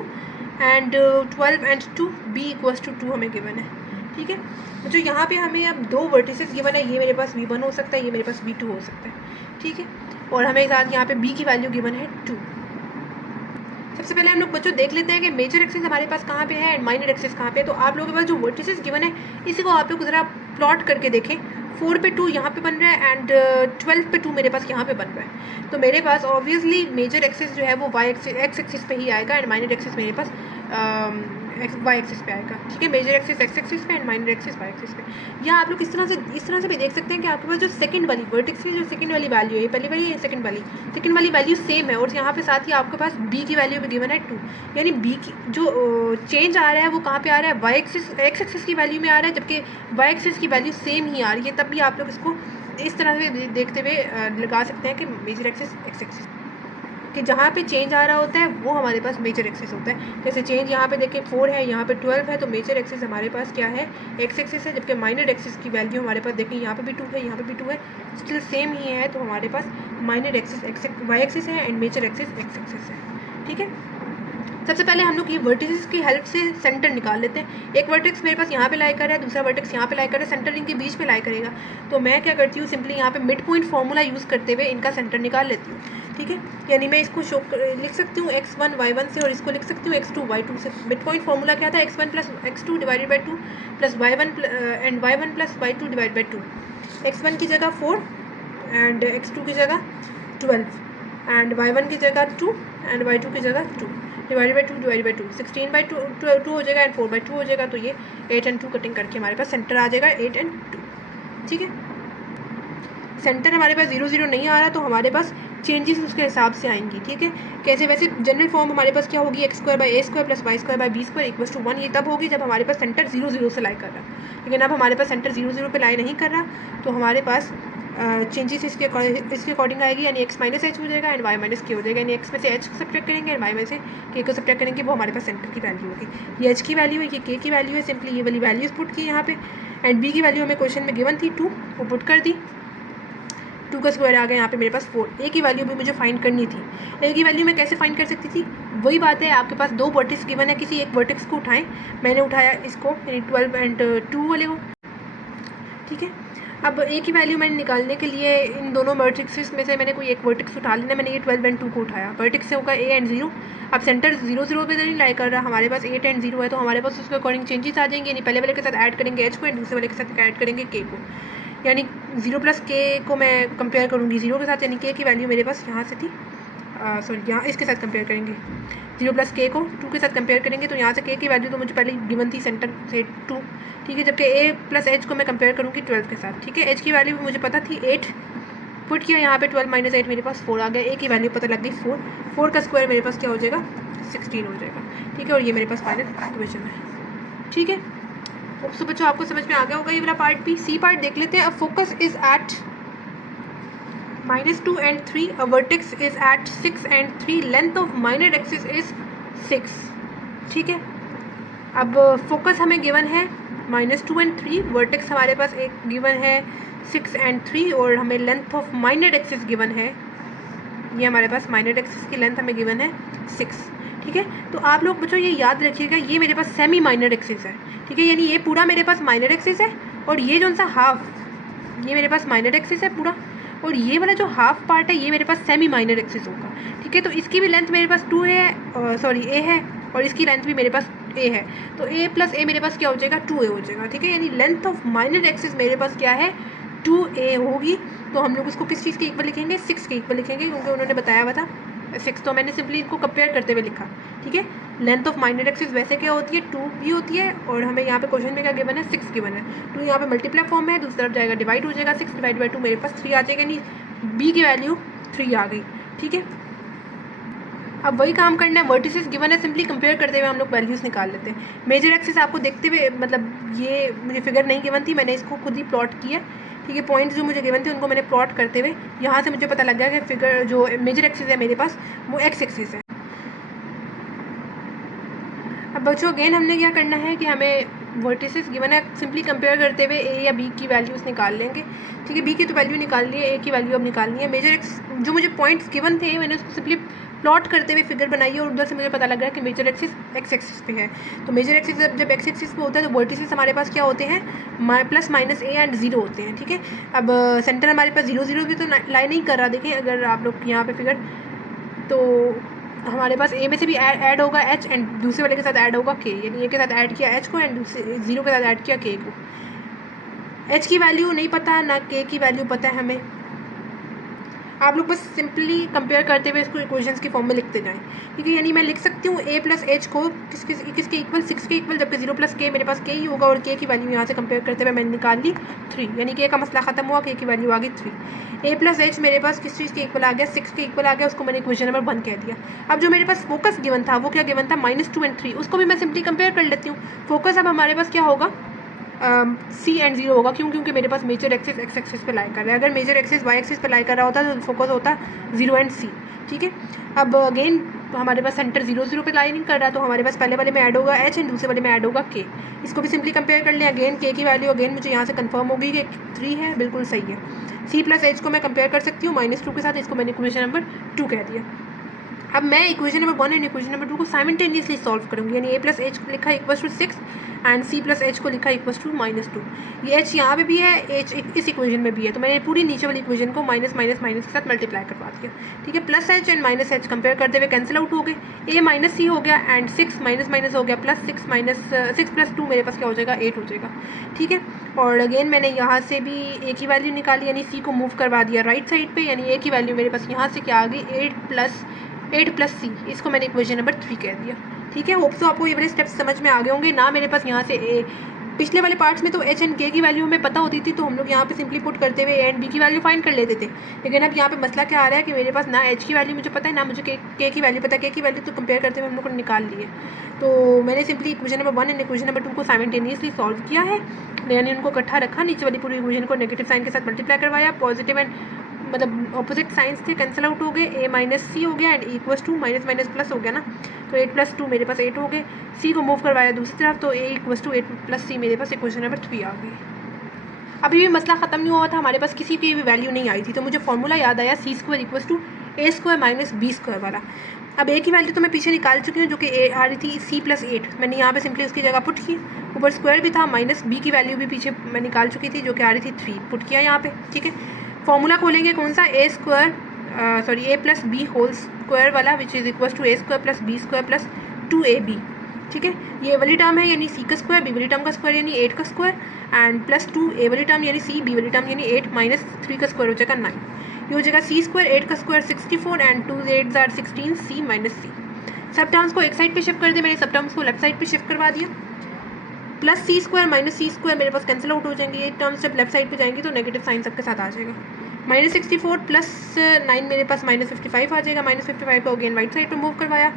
and 12 and 2, b = 2 हमें गिवन है। ठीक है, जो यहाँ पे हमें अब 2 वर्टिसेस गिवन है, ये मेरे पास v1 हो सकता है, ये मेरे पास v2 हो सकता है। ठीक है, और हमें साथ यहाँ पे b की वैल्यू गिवन है 2। सबसे पहले हम लोग बच्चों देख लेते हैं कि मेजर एक्सिस हमारे पास कहाँ पे है एंड माइनर एक्सिस कहाँ पे है। तो आप लोगों के पास जो वर्टिसेस गिवन है इसी को आप लोग ज़रा प्लॉट करके देखें। 4 पे 2 यहाँ पे बन रहा है एंड 12 पे 2 मेरे पास यहाँ पे बन रहा है। तो मेरे पास ऑब्वियसली मेजर एक्सिस जो है वो एक्स एक्सिस पे ही आएगा एंड माइनर एक्सिस मेरे पास वाई एक्सिस पे आएगा। ठीक है, मेजर एक्सिस एक्स एक्सिस पे and minor axis Y axis पे। या आप लोग इस तरह से भी देख सकते हैं कि आपके पास जो सेकंड वाली वर्टेक्स की जो सेकंड वाली वैल्यू है, ये पहली वाली है, सेकंड वाली वैल्यू सेम है और यहाँ पे साथ ही आपके पास बी की वैल्यू भी गिवन है 2। यानी बी की जो चेंज आ रहा है वो कहाँ पे आ रहा है, वाई एक्सिस एक्स एक्सिस की वैल्यू में आ रहा है, जबकि वाई एक्सिस की वैल्यू सेम ही आ रही है। तब भी आप लोग इसको इस तरह से देखते हुए लगा सकते हैं कि मेजर एक्सिस एक्स एक्सिस कि जहाँ पे चेंज आ रहा होता है वो हमारे पास मेजर एक्सिस होता है। जैसे चेंज यहाँ पे देखें 4 है, यहाँ पे 12 है, तो मेजर एक्सिस हमारे पास क्या है, एक्स एक्सिस है। जबकि माइनर एक्सिस की वैल्यू हमारे पास देखें यहाँ पे भी 2 है, यहाँ पे भी 2 है, स्टिल सेम ही है। तो हमारे पास minor axis X Y axis है and major axis x axis है। ठीक है, सबसे पहले हम लोग ये वर्टिसेस की हेल्प से सेंटर निकाल लेते हैं। एक वर्टेक्स मेरे पास यहाँ पे लाई कर रहा है, दूसरा वर्टेक्स यहाँ पे लाई कर रहा है, सेंटर इनके बीच में लाई करेगा। तो मैं क्या करती हूँ, सिंपली यहाँ पे मिड पॉइंट फार्मूला यूज़ करते हुए इनका सेंटर निकाल लेती हूँ। ठीक है, यानी मैं इसको लिख सकती हूँ x1 y1 से और इसको लिख सकती हूँ x2 y2 से। मिड पॉइंट फार्मूला क्या था, x1 plus x2 divided by 2 plus y1 and y1 plus y2 divide by 2। x1 की जगह 4 एंड x2 की जगह 12 एंड y1 की जगह 2 एंड y2 की जगह 2 divided by 2 divided by 2 16 by 2 हो जाएगा एंड 4 बाई 2 हो जाएगा। तो ये 8 एंड 2 कटिंग करके हमारे पास सेंटर आ जाएगा 8 एंड 2। ठीक है, सेंटर हमारे पास 0 0 नहीं आ रहा तो हमारे पास चेंजेस उसके हिसाब से आएंगी। ठीक है, कैसे, वैसे जनरल फॉर्म हमारे पास क्या होगी, X square by A square plus Y square by B square equals to 1। ये तब होगी जब हमारे पास सेंटर 0 0 से लाई कर रहा है। लेकिन अब हमारे पास सेंटर 0 0 पे लाई नहीं कर रहा तो हमारे पास चेंजेस इसके अकॉर्डिंग आएगी, यानी एक्स माइनस एच हो जाएगा एंड वाई माइनस के हो जाएगा। यानी एक्स में से एच को सब्ट्रैक्ट करेंगे एंड वाई में से के को सब्ट्रैक्ट करेंगे, वो हमारे पास सेंटर की वैल्यू होगी। ये एच की वैल्यू है, ये के की वैल्यू है, सिंपली ये वाली वैल्यूज पुट की यहाँ पे एंड बी की वैल्यू हमें क्वेश्चन में गिवन थी 2, वो पुट कर दी। 2 का स्क्वायर आ गया यहाँ पे मेरे पास 4। ए की वैल्यू भी मुझे फाइंड करनी थी। ए की वैल्यू मैं कैसे फाइंड कर सकती थी, वही बात है, आपके पास दो वर्टेक्स गिवन है, किसी एक वर्टेक्स को उठाएं। मैंने उठाया इसको, यानी 12 एंड 2 वाले को। ठीक है, अब ए की वैल्यू मैंने निकालने के लिए इन दोनों वर्टेक्सेस में से मैंने कोई एक वर्टेक्स उठा लेना। मैंने ये 12 एंड 2 को उठाया, वर्टेक्स से होगा ए एंड 0। अब सेंटर 0 0 पे नहीं लाई कर रहा, हमारे पास 8 एंड 0 है, तो हमारे पास उसके अकॉर्डिंग चेंजेस आ जाएंगे। यानी पहले वाले के साथ ऐड करेंगे एच को एंड दूसरे वाले के साथ ऐड करेंगे के को। यानी 0 प्लस के को मैं कंपेयर करूँगी 0 के साथ, यानी के की वैल्यू मेरे पास यहाँ से थी, सॉरी यहाँ इसके साथ कंपेयर करेंगे। 0 प्लस के को 2 के साथ कंपेयर करेंगे, तो यहाँ से के की वैल्यू तो मुझे पहले गिवन थी सेंटर से 2। ठीक है, जबकि ए प्लस एच को मैं कंपेयर करूँगी 12 के साथ। ठीक है, एच की वैल्यू मुझे पता थी 8, पुट किया यहाँ पे 12 माइनस 8 मेरे पास 4 आ गया। ए की वैल्यू पता लग गई 4, 4 का स्क्वायर मेरे पास क्या हो जाएगा 16 हो जाएगा। ठीक है, और ये मेरे पास फाइनल इक्वेशन है। ठीक है, सो बच्चों आपको समझ में आ गया होगा ये वाला पार्ट भी। सी पार्ट देख लेते हैं। A focus is at -2 and 3, a vertex is at 6 and 3, length of minor axis is 6। ठीक है, अब फोकस हमें गिवन है -2 and 3, वर्टेक्स हमारे पास एक गिवन है 6 and 3 और हमें length of minor axis given है, ये हमारे पास माइनर एक्सिस की लेंथ हमें गिवन है 6। ठीक है, तो आप लोग बच्चों ये याद रखिएगा, ये मेरे पास सेमी माइनर एक्सिस है। ठीक है, यानी ये पूरा मेरे पास माइनर एक्सिस है और ये जो सा हाफ, ये मेरे पास माइनर एक्सिस है पूरा, और ये वाला जो हाफ पार्ट है ये मेरे पास सेमी माइनर एक्सिस होगा। ठीक है, तो इसकी भी लेंथ मेरे पास 2 है, सॉरी ए है, और इसकी लेंथ भी मेरे पास ए है, तो ए प्लस ए मेरे पास क्या हो जाएगा 2a हो जाएगा। ठीक है, यानी लेंथ ऑफ माइनर एक्सिस मेरे पास क्या है 2a होगी। तो हम लोग उसको किस चीज़ के इक्वल लिखेंगे, 6 के इक्वल लिखेंगे, क्योंकि उन्होंने बताया हुआ था 6, तो मैंने सिंपली इनको कंपेयर करते हुए लिखा। ठीक है, लेंथ ऑफ माइनर एक्सिस वैसे क्या होती है 2 भी होती है, और हमें यहाँ पे क्वेश्चन में क्या गिवन है 6 गिवन है। 2 यहाँ पे मल्टीप्लाई फॉर्म है, दूसरी तरफ जाएगा डिवाइड हो जाएगा, 6 डिवाइड बाई 2 मेरे पास 3 आ जाएगा, यानी बी की वैल्यू 3 आ गई। ठीक है, अब वही काम करना है, वर्टिसेस गिवन है, सिंपली कंपेयर करते हुए हम लोग वैल्यूज़ निकाल लेते हैं। मेजर एक्सिस आपको देखते हुए, मतलब ये मुझे फिगर नहीं गिवन थी, मैंने इसको खुद ही प्लॉट किया। ठीक है, पॉइंट्स जो मुझे गिवन थे उनको मैंने प्लॉट करते हुए यहाँ से मुझे पता लग गया कि फिगर जो मेजर एक्सिस है मेरे पास वो एक्स एक्सिस है। अब बच्चों अगेन हमने क्या करना है कि हमें वर्टिसेस गिवन है, सिंपली कंपेयर करते हुए ए या बी की वैल्यूज़ निकाल लेंगे। ठीक है, बी की तो वैल्यू निकाल ली है, ए की वैल्यू अब निकालनी है। मेजर एक्स जो मुझे पॉइंट्स गिवन थे मैंने उसको सिंपली प्लॉट करते हुए फिगर बनाई है, और उधर से मुझे पता लग गया कि मेजर एक्सिस एक्स एक्सिस पे है। तो मेजर एक्सिस जब एक्स एक्सिस पे होता है तो वर्टिसेस हमारे पास क्या होते हैं, प्लस माइनस ए एंड 0 होते हैं। ठीक है, अब सेंटर हमारे पास 0 0 भी तो लाई नहीं कर रहा। देखें अगर आप लोग यहाँ पे फिगर, तो हमारे पास ए में से भी ऐड होगा एच एंड दूसरे वाले के साथ ऐड होगा के, यानी ए के साथ ऐड किया एच को एंड दूसरे 0 के साथ ऐड किया के को। एच की वैल्यू नहीं पता ना के की वैल्यू पता है हमें। आप लोग बस सिंपली कंपेयर करते हुए इसको इक्वेशंस की फॉर्म में लिखते जाएं, ठीक है। यानी मैं लिख सकती हूँ ए प्लस एच को किसके इक्वल 6 के इक्वल, जबकि 0 प्लस के मेरे पास के ही होगा और के की वैल्यू यहाँ से कंपेयर करते हुए मैंने निकाल ली 3, यानी के का मसला खत्म हुआ, के की वैल्यू आ गई 3। ए प्लस एच मेरे पास किस चीज़ के इक्वल आ गया, 6 के इक्वल आ गया, उसको मैंने इक्वेशन नंबर 1 कह दिया। अब जो मेरे पास फोकस गिवन था वो क्या गिवन था, -2 एंड 3, उसको भी मैं सिंपली कंपेयर कर लेती हूँ। फोकस अब हमारे पास क्या होगा, सी एंड 0 होगा, क्यों, क्योंकि मेरे पास मेजर एक्सिस एक्स एक्सिस पे लाई कर रहा है। अगर मेजर एक्सिस वाई एक्सिस पे लाई कर रहा होता तो फोकस होता 0 एंड सी, ठीक है। अब अगेन हमारे पास सेंटर 0 0 पे लाई नहीं कर रहा, तो हमारे पास पहले वाले में ऐड होगा एच एंड दूसरे वाले में ऐड होगा के। इसको भी सिंपली कंपेयर कर लें। अगेन के की वैल्यू अगेन मुझे यहाँ से कंफर्म होगी कि 3 है, बिल्कुल सही है। सी प्लस एच को मैं कंपेयर कर सकती हूँ -2 के साथ, इसको मैंने इक्वेशन नंबर 2 कह दिया। अब मैं equation number 1 and equation number 2 को साइमल्टेनियसली सॉल्व करूँगी, यानी ए प्लस एच लिखा equal to 6 and C plus H को लिखा इक्वल टू -2। ये एच यहाँ पे भी है, एच इस इक्वेशन में भी है, तो मैंने पूरी नीचे वाली इक्वेशन को माइनस माइनस माइनस के साथ मल्टीप्लाई करवा दिया, ठीक है। Plus H and minus H compare करते हुए कैंसिल आउट हो गए, ए माइनस सी हो गया एंड 6 माइनस माइनस हो गया प्लस 6 प्लस 2 मेरे पास क्या हो जाएगा, 8 हो जाएगा, ठीक है। और अगेन मैंने यहाँ से भी ए की वैल्यू निकाली, यानी सी को मूव करवा दिया राइट साइड पे, यानी ए की वैल्यू मेरे पास यहाँ से क्या आ गई, 8 प्लस सी, इसको मैंने इक्वेशन नंबर 3 कह दिया, ठीक है। होप सो आपको ये वाले स्टेप्स समझ में आ गए होंगे ना। मेरे पास यहाँ से पिछले वाले पार्ट्स में तो एच एंड के की वैल्यू हमें पता होती थी, तो हम लोग यहाँ पे सिंपली पुट करते हुए ए एंड बी की वैल्यू फाइंड कर लेते थे। लेकिन अब यहाँ पे मसला क्या आ रहा है कि मेरे पास ना एच की वैल्यू मुझे पता है, ना मुझे के की वैल्यू पता है। के की वैल्यू तो कंपेयर करते हुए हम लोग को निकाल ली है, तो मैंने simply equation number 1 and equation number 2 को साइमल्टेनियसली सॉल्व किया है, यानी उनको इकट्ठा रखा, नीचे वाली पूरी इक्वेशन को नेगेटिव साइन के साथ मल्टीप्लाई करवाया, पॉजिटिव एंड मतलब ऑपोजिट साइंस थे, कैंसिल आउट हो गए, ए माइनस सी हो गया and equals to minus minus plus हो गया ना, तो 8 प्लस 2 मेरे पास 8 हो गए। सी को मूव करवाया दूसरी तरफ, तो ए इक्वल्स टू 8 प्लस सी मेरे पास इक्वेशन नंबर 3 आ गई। अभी भी मसला ख़त्म नहीं हुआ था, हमारे पास किसी की भी वैल्यू नहीं आई थी, तो मुझे फॉर्मूला याद आया C square equals to A square minus B square वाला। अब ए की वैल्यू तो मैं पीछे निकाल चुकी हूँ, जो कि ए आ रही थी सी प्लस 8, मैंने यहाँ पे सिंपली उसकी जगह पुट की, ऊपर स्क्वायर भी था, माइनस बी की वैल्यू भी पीछे मैं निकाल चुकी थी, जो कि आ रही थी 3, पुट किया यहाँ पे, ठीक है। फॉर्मूला खोलेंगे कौन सा, A plus B whole square वाला, which is equal to A square plus B square plus 2ab, ठीक है। ये वाली टर्म है यानी सी का स्क्वायर, बी वाली टर्म का स्क्वायर यानी 8 का स्क्वायर एंड प्लस 2 ए वाली टर्म यानी सी, बी वाली टर्म यानी 8 माइनस 3 का स्क्वायर हो जाएगा 9। ये हो जाएगा सी स्क्वायर 8 का square 64 and 2 8 are 16 C minus C. सब टर्म्स को एक साइड पे शिफ्ट कर दिया मैंने, सब टर्म्स को लेफ्ट साइड पे शिफ्ट करवा दिया। प्लस सी स्क्वायर माइनस सी स्क्वायर मेरे पास कैंसिल आउट हो जाएंगे, ये टर्म्स जब लेफ्ट साइड पे जाएंगी तो नेगेटिव साइन सबके साथ आ जाएगा। -64 प्लस 9 मेरे पास -55 आ जाएगा, -55 को अगेन राइट साइड पे मूव करवाया,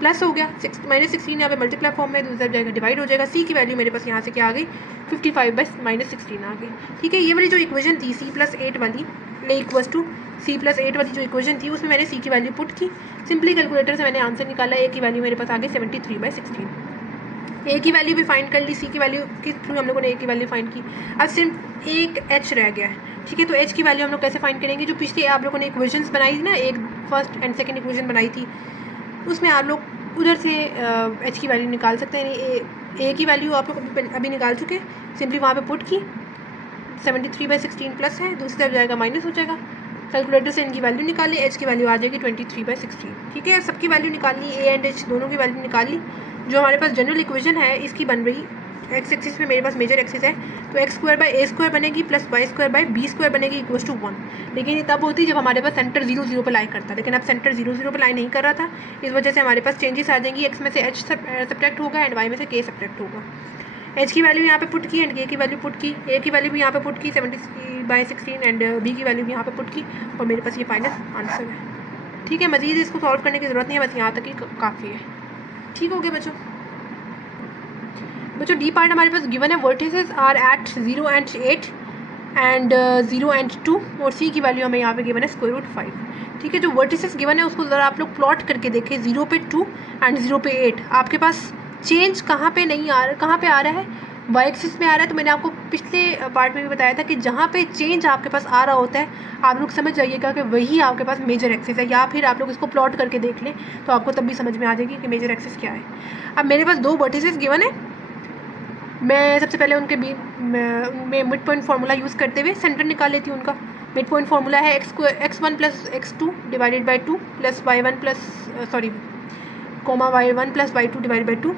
प्लस हो गया, -16 यहाँ पे मल्टीप्लाई फॉर्म में, दूसरी जगह डिवाइड हो जाएगा। सी की वैल्यू मेरे पास यहाँ से क्या आ गई, 55 बस -16 आ गई, ठीक है। ये वाली जो इक्वेशन थी सी प्लस 8 वाली, इक्वल्स टू सी प्लस 8 वाली जो इक्वेशन थी, उसमें मैंने सी की वैल्यू पुट की, सिंपली कैलकुलेटर से मैंने आंसर निकाला, ए की वैल्यू मेरे पास आ गई 73/16। ए की वैल्यू भी फाइंड कर ली, सी की वैल्यू के थ्रू हम लोगों ने ए की वैल्यू फाइंड की। अब सिर्फ एक एच रह गया है, ठीक है। तो एच की वैल्यू हम लोग कैसे फाइंड करेंगे, जो पिछले आप लोगों ने इक्वेशंस बनाई थी ना, एक फर्स्ट एंड सेकंड इक्वेशन बनाई थी, उसमें आप लोग उधर से एच की वैल्यू निकाल सकते हैं। ए की वैल्यू आप लोग अभी निकाल चुके, सिंपली वहाँ पे पुट की, 73/16 प्लस है, दूसरी तरफ जाएगा माइनस हो जाएगा, कैलकुलेटर से इनकी वैल्यू निकाल ली, एच की वैल्यू आ जाएगी 23/16, ठीक है। सबकी वैल्यू निकाल ली, ए एंड एच दोनों की वैल्यू निकाल ली। जो हमारे पास जनरल इक्वेशन है इसकी बन रही, एक्स एक्सिस पे मेरे पास मेजर एक्सिस है, तो X square by A square बनेगी plus Y square by B square बनेगी इक्वल्स टू 1। लेकिन ये तब होती जब हमारे पास सेंटर 0 0 पर लाई करता, लेकिन अब सेंटर 0 0 पर लाई नहीं कर रहा था, इस वजह से हमारे पास चेंजेस आ जाएंगी, एक्स में से एच सब्ट्रैक्ट होगा एंड वाई में से के सब्ट्रैक्ट होगा। एच की वैल्यू यहाँ पे पुट की एंड के की वैल्यू पुट की, ए की वैल्यू भी यहाँ पे पुट की 73/16 एंड बी की वैल्यू भी यहाँ पे पुट की, और मेरे पास ये फाइनल आंसर है, ठीक है। मज़ीद इसको सॉल्व करने की ज़रूरत नहीं है, बस यहाँ तक ही काफ़ी है, ठीक हो गया बच्चों। डी पार्ट हमारे पास गिवन है, vertices are at 0 and 8 and 0 and 2, और सी की वैल्यू हमें यहाँ पे गिवन है √5, ठीक है। जो वर्टिसेस गिवन है उसको ज़रा आप लोग प्लॉट करके देखें, 0 पे 2 एंड 0 पे 8, आपके पास चेंज कहाँ पे नहीं आ रहा, कहाँ पे आ रहा है, वाई एक्सिस में आ रहा है। तो मैंने आपको पिछले पार्ट में भी बताया था कि जहाँ पे चेंज आपके पास आ रहा होता है, आप लोग समझ जाइएगा कि वही आपके पास मेजर एक्सिस है, या फिर आप लोग इसको प्लॉट करके देख लें तो आपको तब भी समझ में आ जाएगी कि मेजर एक्सिस क्या है। अब मेरे पास 2 वर्टिसेस गिवन है, मैं सबसे पहले उनके बीच में मिड पॉइंट फार्मूला यूज़ करते हुए सेंटर निकाल लेती हूँ उनका। मिड पॉइंट फार्मूला है x1 plus x2 divided by 2 plus y1 plus comma y1 plus y2 divided by 2।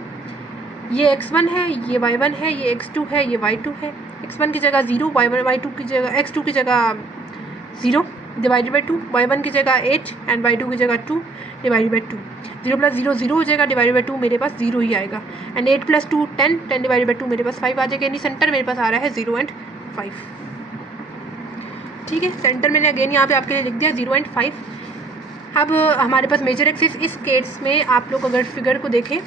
ये x1 है, ये y1 है, ये x2 है, ये y2 है। x1 की जगह 0, y2 की जगह x2 की जगह 0 डिवाइडेड बाई 2, y1 की जगह 8 एंड y2 की जगह 2 डिवाइडेड बाई 2। 0 प्लस 0 0 हो जाएगा, डिवाइडेड बाई 2 मेरे पास 0 ही आएगा। एंड 8 प्लस 2 10, 10 डिवाइडेड बाई 2 मेरे पास 5 आ जाएगा। यानी सेंटर मेरे पास आ रहा है 0 एंड 5। ठीक है, सेंटर मैंने अगेन यहाँ पे आपके लिए लिख दिया 0 एंड 5। अब हमारे पास मेजर एक्सिस, इस केस में आप लोग अगर फिगर को देखें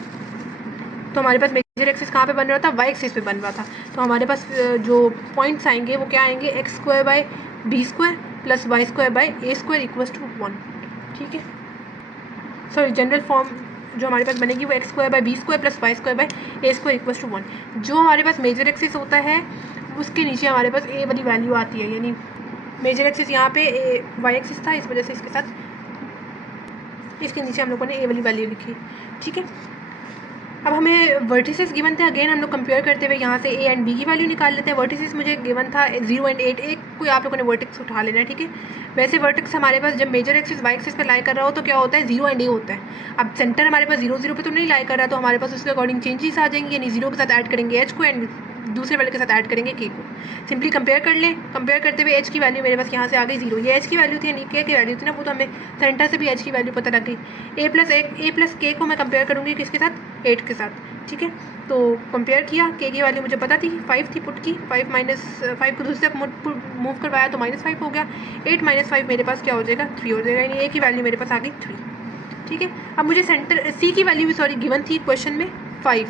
तो हमारे पास मेजर एक्सिस कहाँ पे बन रहा था, वाई एक्सिस पे बन रहा था। तो हमारे पास जो पॉइंट्स आएंगे वो क्या आएंगे, X square by B square plus Y square by A square equals to 1। ठीक है, सॉरी जनरल फॉर्म जो हमारे पास बनेगी वो X square by B square plus Y square by A square equals to 1। जो हमारे पास मेजर एक्सिस होता है उसके नीचे हमारे पास ए वाली वैल्यू आती है। यानी मेजर एक्सिस यहाँ पे वाई एक्सिस था, इस वजह से इसके साथ इसके नीचे हम लोगों ने ए वाली वैल्यू लिखी। ठीक है, अब हमें वर्टिसेस गिवन थे। अगेन हम लोग कंपेयर करते हुए यहाँ से ए एंड बी की वैल्यू निकाल लेते हैं। वर्टिसेस मुझे गिवन था 0 एंड 8, एक कोई आप लोगों ने वर्टेक्स उठा लेना है। ठीक है, वैसे वर्टेक्स हमारे पास जब मेजर एक्सिस वाई एक्सिस पे लाई कर रहा हो तो क्या होता है, 0 एंड ए होता है। अब सेंटर हमारे पास 0 0 पे तो नहीं लाई कर रहा, तो हमारे पास उसके अकॉर्डिंग चेंजेस आ जाएंगे। यानी 0 के साथ ऐड करेंगे एच को एंड दूसरे वाले के साथ ऐड करेंगे के को। सिंपली कंपेयर कर लें, कंपेयर करते हुए एच की वैल्यू मेरे पास यहाँ से आ गई 0। ये एच की वैल्यू थी, यानी के की वैल्यू थी ना, वो तो हमें सेंटर से भी एच की वैल्यू पता लग गई। ए प्लस के को मैं कंपेयर करूँगी किसके साथ, 8 के साथ। ठीक है, तो कंपेयर किया, के की वैल्यू मुझे पता थी 5 थी, पुट की 5 माइनस 5 को दूसरी तरफ मूव करवाया तो -5 हो गया। 8 माइनस 5 मेरे पास क्या हो जाएगा, 3 हो जाएगा। यानी ए की वैल्यू मेरे पास आ गई 3। ठीक है, अब मुझे सेंटर सी की वैल्यू भी गिवन थी क्वेश्चन में 5।